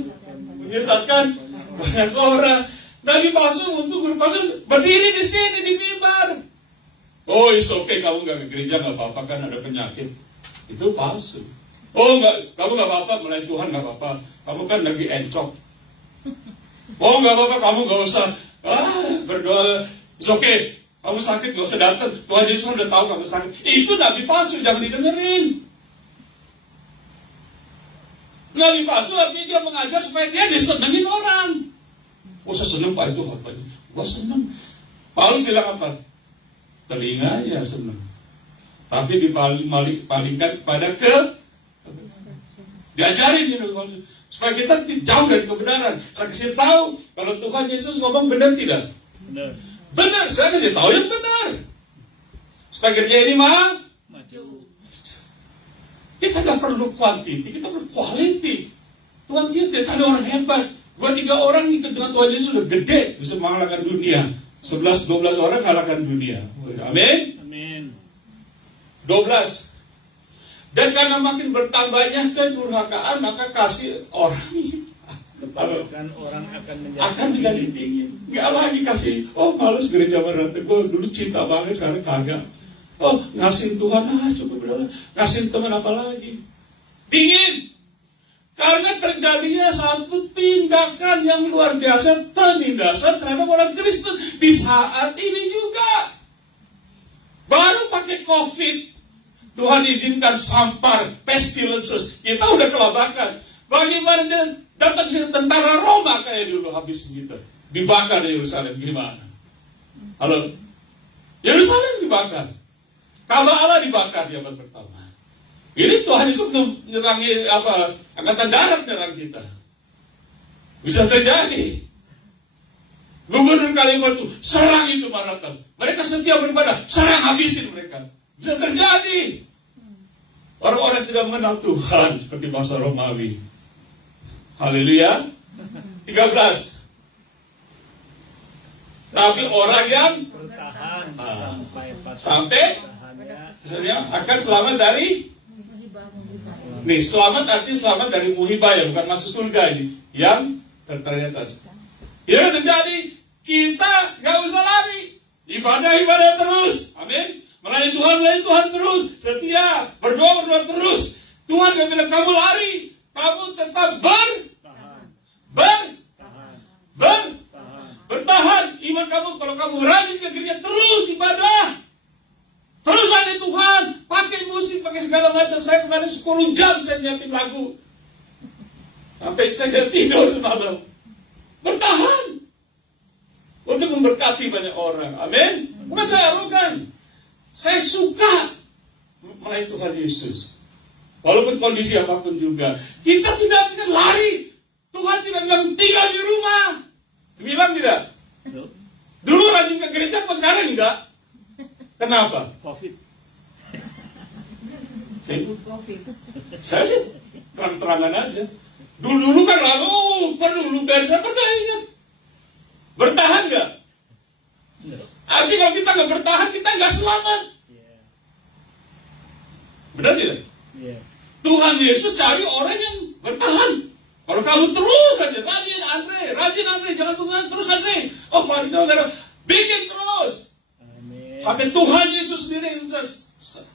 menyesatkan banyak orang. Nabi palsu muncul, guru palsu berdiri di sini di mimbar. Oh, it's okay, kamu gak ke gereja gak apa-apa kan ada penyakit. Itu palsu. Oh, enggak, kamu gak apa-apa, melayani Tuhan gak apa-apa. Kamu kan lagi encok. Oh, gak apa-apa, kamu gak usah berdoa. It's okay, kamu sakit gak usah datang. Tuhan Yesus udah tahu kamu sakit. Itu nabi palsu, jangan didengerin. Nabi palsu artinya dia mengajar supaya dia disenengin orang. Oh, saya seneng Pak itu khotbahnya. Gua seneng. Paulus bilang apa? Telinganya senang, tapi dipalingkan kepada diajarin supaya kita jauh dari kebenaran. Saya kasih tahu kalau Tuhan Yesus ngomong benar tidak? Benar. Saya kasih tahu yang benar supaya kerja ini maju. Kita nggak perlu kuantiti, kita perlu quality. Tuhan tidak ada orang hebat. 2-3 orang ikut dengan Tuhan Yesus sudah gede, bisa mengalahkan dunia. 11-12 orang kalahkan dunia. Amin. Amin. 12. Dan karena makin bertambahnya kedurhakaan, maka kasih orang akan menjadi dingin. Gak lagi kasih. Oh, males gereja berantai. Gue dulu cinta banget, sekarang kagak. Oh, ngasih Tuhan cukup berapa. Ngasih teman apa lagi? Dingin. Karena terjadinya satu tindakan yang luar biasa, penindasan terhadap orang Kristen di saat ini juga. Baru pakai COVID, Tuhan izinkan sampar, pestilences, kita udah kelabakan. Bagaimana dia datang tentara Roma kayak dulu habis gitu, dibakar Yerusalem gimana? Halo, Yerusalem dibakar, Ka'bah Allah dibakar di abad pertama. Ini Tuhan Yesus menyerangi angkatan darat nyerang kita. Bisa terjadi. Gubernur Kalimantan itu serang itu Maratan. Mereka setia beribadah, serang habisin mereka. Bisa terjadi. Orang-orang tidak mengenal Tuhan seperti bangsa Romawi. Haleluya. 13. Tapi orang yang bertahan sampai akan selamat dari selamat artinya selamat dari muhibah ya, bukan masuk surga ini. Yang terteratas. Ya terjadi, kita nggak usah lari. Ibadah terus. Amin. Melayani Tuhan terus. Setia, berdoa terus. Tuhan nggak bilang kamu lari. Kamu tetap bertahan. Iman kamu, kalau kamu rajin ke gereja, terus ibadah. Terus layani Tuhan. Pakai musik, pakai segala macam. Saya kemarin 10 jam saya nyiapin lagu. Sampai saya tidur semalam. Bertahan. Untuk memberkati banyak orang. Amin. Bukan saya arogan. Saya suka melayani Tuhan Yesus. Walaupun kondisi apapun juga. Kita tidak akan lari. Tuhan tidak bilang tinggal di rumah. Bilang tidak? Dulu rajin ke gereja, kok sekarang enggak? Kenapa? COVID. Saya sih terang-terangan aja. Dulu kan lalu perlu lugar pernah ingat. Bertahan nggak? Artinya kalau kita nggak bertahan, kita nggak selamat. Benar tidak? Tuhan Yesus cari orang yang bertahan. Kalau kamu terus aja, rajin Andre, jangan terus Andre. Oh, Pak bikin terus. Amin. Sampai Tuhan Yesus sendiri yang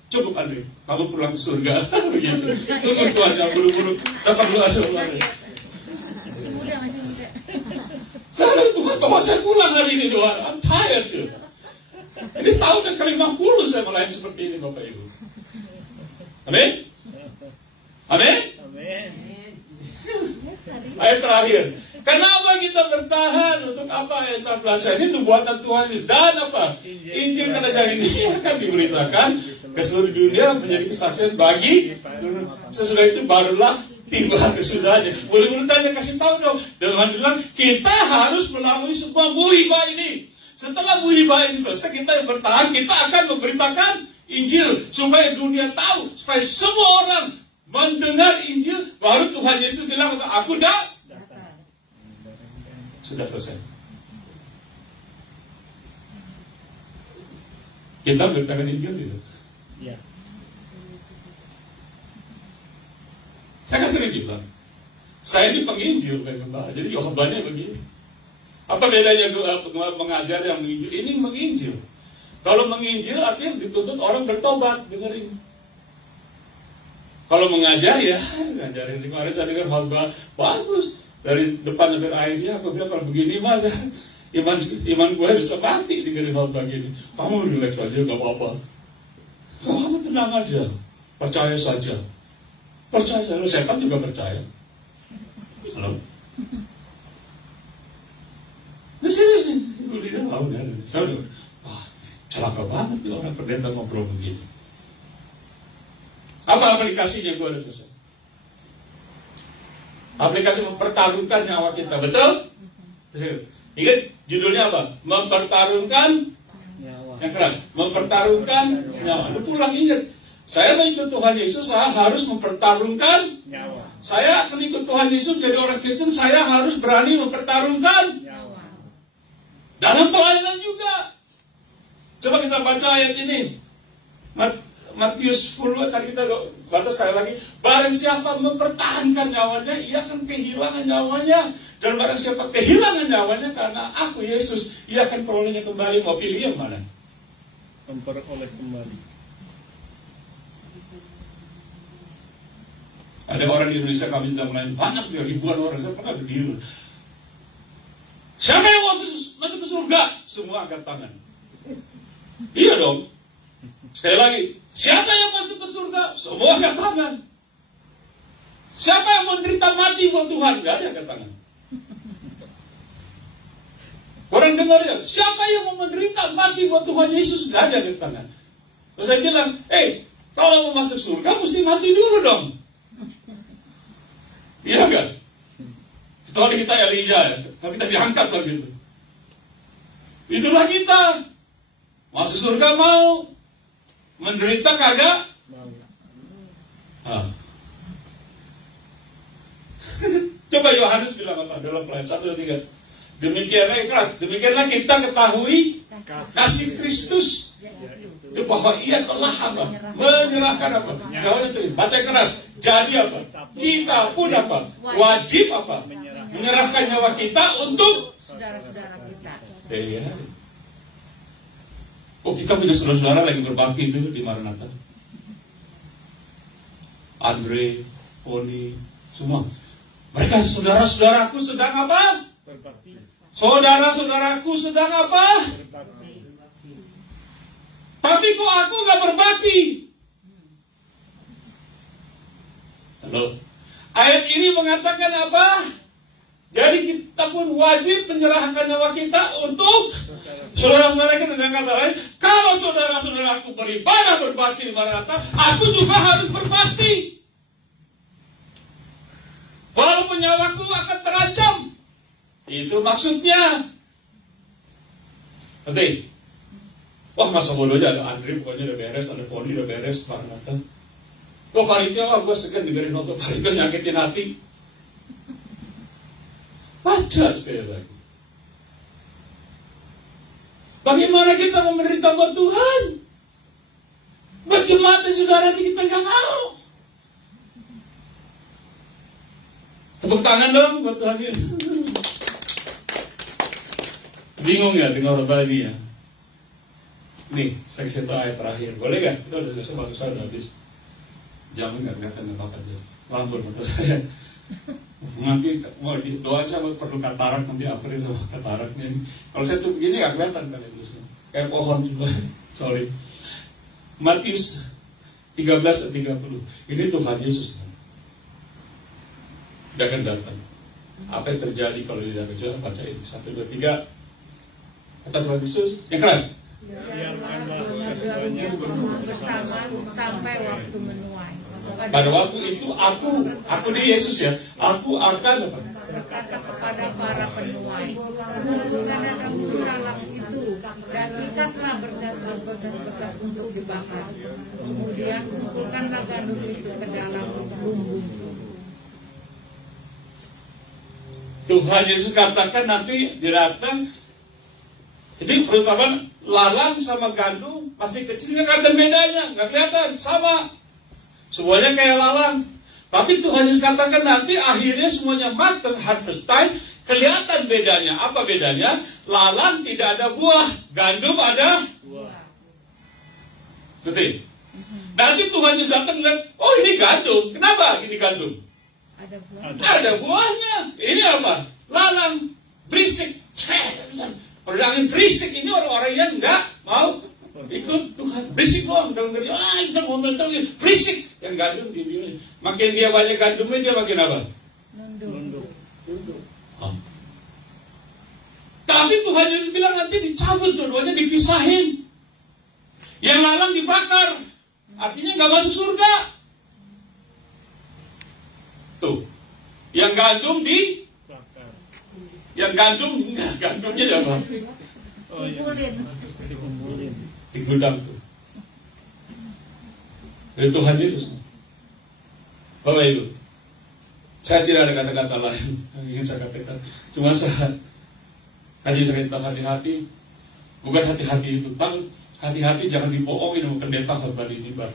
cukup Andre, kamu pulang ke surga. Begitu. Tunggu Tuhan, jangan buru-buru. Dapat doa semua. Saya bilang, Tuhan, bahwa saya pulang hari ini Tuhan. I'm tired tuh. Ini tahun yang ke-50 saya melayani seperti ini Bapak Ibu. Amin? Amin? Amin. Ayat terakhir. Kenapa kita bertahan? Untuk apa ayat 14? Ini untuk buatan Tuhan. Dan apa? Injil kerajaan ini akan diberitakan ke seluruh dunia menjadi kesaksian bagi. Sesudah itu barulah tiba kesudahnya. Boleh tanya, kasih tahu dong. Dengan bilang kita harus melalui semua muhibah ini. Setelah muhibah ini selesai, kita yang bertahan, kita akan memberitakan Injil supaya dunia tahu, supaya semua orang mendengar Injil. Baru Tuhan Yesus bilang, aku dah sudah selesai. Kita memberitakan Injil gitu. Ya. Saya kan sering bilang, saya ini penginjil bukan gembala. Jadi jawabannya begini. Apa bedanya mengajar yang menginjil? Ini menginjil. Kalau menginjil artinya dituntut orang bertobat, dengerin. Kalau mengajar ya, ngajarin. Kemarin saya dengar khotbah bagus dari depan sampai akhirnya. Aku bilang kalau begini mas, iman gue bisa mati dengerin khotbah gini. Kamu relax aja, gak apa-apa. Kamu tenang aja, percaya saja. Percaya saja, setan juga percaya. Halo. Nah serius nih, itu dia tahu ya. Saya udah, wah celaka banget nih orang pendeta ngobrol begini. Apa aplikasinya? Gue udah selesai. Aplikasi mempertaruhkan nyawa kita, betul? Ingat judulnya apa? Mempertaruhkan nyawa. Yang keras, mempertaruhkan nyawa. Lu pulang ingat. Saya mengikut Tuhan Yesus, saya harus mempertaruhkan nyawa. Saya akan ikut Tuhan Yesus jadi orang Kristen, saya harus berani mempertaruhkan nyawa. Dalam pelayanan juga. Coba kita baca ayat ini. Matius 10, tadi kita baca sekali lagi. Barang siapa mempertahankan nyawanya, ia akan kehilangan nyawanya. Dan barang siapa kehilangan nyawanya karena aku Yesus, ia akan perolehnya kembali. Mau pilih yang mana? Memperoleh kembali. Ada orang di Indonesia, kami sedang melayani banyak dia, ribuan orang. Saya pernah berdiri. Siapa yang mau masuk ke surga? Semua angkat tangan. Iya dong. Sekali lagi, siapa yang masuk ke surga? Semua angkat tangan. Siapa yang menderita mati buat Tuhan? Gak ada angkat tangan. Orang dengar ya, siapa yang mau menderita mati buat Tuhan Yesus? Gak ada angkat tangan. Terus saya bilang, kalau mau masuk surga mesti mati dulu dong. Iya kan? Kecuali kita Elijah ya, kalau kita diangkat lah gitu. Itulah kita. Masuk surga mau, menderita kagak? Coba Yohanes bilang apa dalam pelayanan 1-3. Demikianlah kita ketahui kasih Kristus. Itu bahwa ia telah apa? Menyerahkan apa? Baca keras. Jadi apa? Kita pun apa? Wajib apa? Menyerahkan nyawa kita untuk saudara-saudara kita. Iya. Oh, kita punya saudara-saudara lagi berbakti itu di Maranatha. Andre, Foni, semua. Mereka saudara-saudaraku sedang apa? Berbakti. Saudara-saudaraku sedang apa? Berbakti. Tapi kok aku gak berbakti? Halo. Ayat ini mengatakan apa? Jadi kita pun wajib menyerahkan nyawa kita untuk saudara-saudara kita. Dengan kata lain, kalau saudara-saudaraku beribadah berbakti di Maranatha, aku juga harus berbakti. Walaupun nyawaku akan terancam. Itu maksudnya. Nanti, wah masa bodohnya ada Andre, pokoknya udah beres, ada Foni udah beres, Maranatha. Kok Faridnya, wah gue segan dengerin nonton Faridnya nyakitin hati. Baca sekali lagi. Bagaimana kita mau menderita buat Tuhan? Buat jemaat dan saudara kita nggak mau. Tepuk tangan dong buat Tuhan. Bingung ya dengar khotbah ini ya? Nih, saya kasih tahu ayat terakhir. Boleh nggak? Kita udah selesai, masuk saya udah habis. Jamnya nggak kelihatan apa-apa dia. Lampur mata saya. Nanti mau doa aja perlu katarak, nanti April sama kataraknya. Kalau saya tuh begini nggak kelihatan kali itu. Kayak pohon juga. Sorry. Matius 13 dan 30. Ini Tuhan Yesus. Dia akan datang. Apa yang terjadi kalau dia kecil? Baca ini 1, 2, 3. Kata Tuhan Yesus. Yang keras. Bersama sampai waktu menuai. Pada waktu itu aku di Yesus ya, aku akan apa? Berkata kepada para penuai, kumpulkan gandum lalang itu dan ikatlah berkas untuk dibakar. Kemudian kumpulkanlah gandum itu ke dalam lumbung. Tuhan Yesus katakan nanti didatang. Jadi pertama lalang sama gandum masih kecil, nggak ada bedanya, nggak kelihatan, sama. Semuanya kayak lalang. Tapi Tuhan Yesus katakan nanti akhirnya semuanya matang, harvest time, kelihatan bedanya. Apa bedanya? Lalang tidak ada buah, gandum ada buah. Betul? Nanti Tuhan Yesus datang dan oh ini gandum. Kenapa ini gandum? Ada buah. Ada buahnya. Ini apa? Lalang, berisik. Kalau angin berisik ini orang-orang yang nggak mau ikut Tuhan. Berisik doang. Dalam kerja, kita ngomel terus. Berisik. Yang gandum dia. Makin dia banyak gandumnya, dia makin apa? Nunduk. Tapi Tuhan Yesus bilang nanti dicabut dua-duanya, dipisahin. Yang lalang dibakar. Artinya nggak masuk surga. Tuh. Yang gandum Bakar. yang gandum, gandumnya di apa? Oh iya. Dikumpulin. Di gudang tuh. Dari Tuhan Yesus. Bapak Ibu, saya tidak ada kata-kata lain yang ingin saya katakan. Cuma saya hanya cerita hati-hati. Bukan hati-hati itu, tapi hati-hati jangan dibohongin sama pendeta khotbah di mimbar.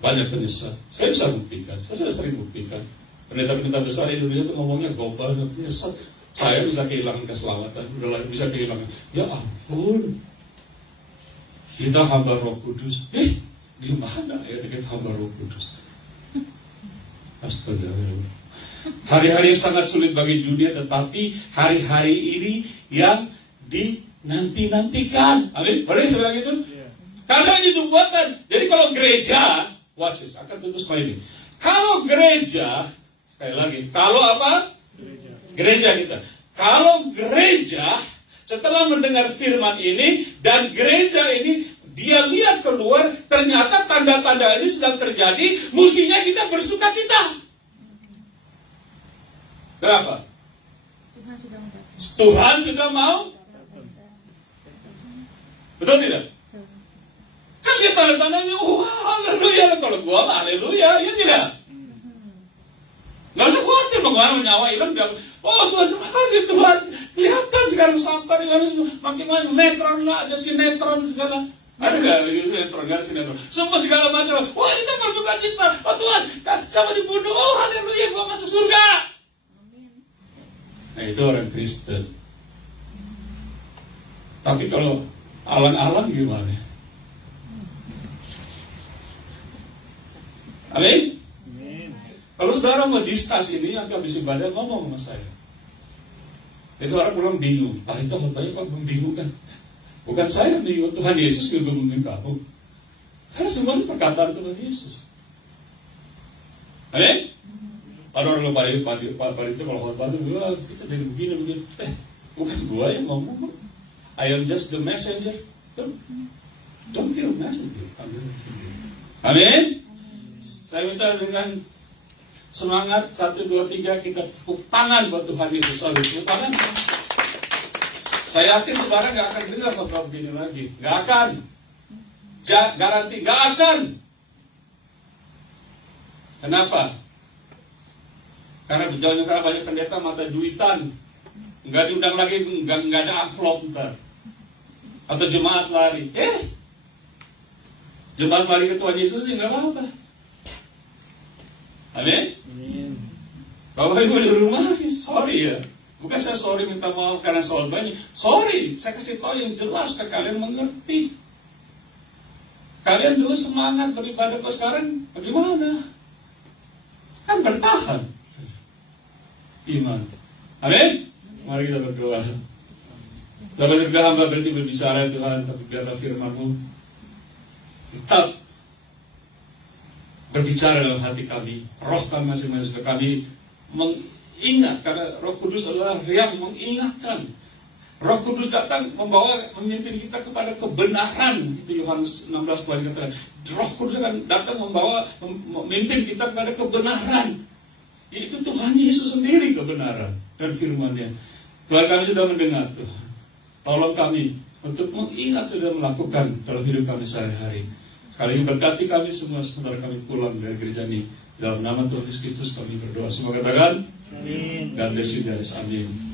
Banyak penyesat. Saya bisa buktikan. Saya sudah sering buktikan. Pendeta-pendeta besar Indonesia itu ngomongnya global, penyesat. Saya bisa kehilangan keselamatan, udah bisa kehilangan. Ya ampun. Kita hamba Roh Kudus. Di mana ya kita hamba Roh Kudus? Astaga. Hari-hari yang sangat sulit bagi dunia, tetapi hari-hari ini yang dinanti-nantikan. Amin. Boleh saya bilang itu? Yeah. Karena ini nubuatan. Jadi kalau gereja, watch this, akan tutup semua ini. Kalau gereja, sekali lagi, kalau apa? Gereja kita. Kalau gereja setelah mendengar firman ini dan gereja ini dia lihat keluar, ternyata tanda-tanda ini sedang terjadi, mestinya kita bersuka cita. Kenapa? Tuhan sudah mau. Betul tidak? Kan dia tanda-tandanya, haleluya. Kalau gua mah haleluya, ya tidak? Gak usah khawatir bagaimana nyawa hilang. Oh Tuhan, terima kasih Tuhan. Kelihatan sekarang sampar, makin metron lah, ada sinetron segala. Ada gak sinetron? Gak ada sinetron. Semua segala macam. Wah kita bersuka cita. Oh Tuhan, sama dibunuh. Oh haleluya, gua masuk surga. itu orang Kristen. Tapi kalau alang-alang gimana? Amin? Kalau saudara mau diskus ini, nanti habis ibadah ngomong sama saya. Itu orang pulang bingung. Itu khotbahnya kok membingungkan. Bukan saya yang bingung, Tuhan Yesus yang bingung kamu. Karena semuanya perkataan Tuhan Yesus. Amin? Ada orang pada itu kalau khotbah itu, kita dari begini. Bukan gua yang ngomong. I am just the messenger. Don't feel messenger. Amin? Saya minta dengan semangat 1, 2, 3 kita tepuk tangan buat Tuhan Yesus. Tepuk tangan. Saya yakin saudara gak akan dengar khotbah begini lagi. Gak akan. Garanti gak akan. Kenapa? Karena berjauhnya karena banyak pendeta mata duitan. Nggak diundang lagi, nggak ada amplop ntar. Atau jemaat lari. Jemaat lari ke Tuhan Yesus sih nggak apa-apa. Amin? Bapak Ibu di rumah, sorry ya. Bukan saya sorry minta maaf karena soal banyak. Sorry, saya kasih tahu yang jelas ke kalian mengerti. Kalian dulu semangat beribadah, kok sekarang bagaimana? Kan bertahan iman. Amin? Mari kita berdoa. Dapat juga hamba berhenti berbicara Tuhan, tapi biarlah firman-Mu tetap berbicara dalam hati kami. Roh kami masing-masing supaya kami mengingat, karena Roh Kudus adalah yang mengingatkan. Roh Kudus datang memimpin kita kepada kebenaran. Itu Yohanes 16 Tuhan katakan. Roh Kudus akan datang memimpin kita kepada kebenaran. Itu Tuhan Yesus sendiri kebenaran dan firman-Nya. Tuhan, kami sudah mendengar, Tuhan. Tolong kami untuk mengingat sudah melakukan dalam hidup kami sehari-hari. Kali ini berkati kami semua sementara kami pulang dari gereja ini. Dalam nama Tuhan Yesus Kristus kami berdoa. Semua katakan, amin. God bless you guys. Amin.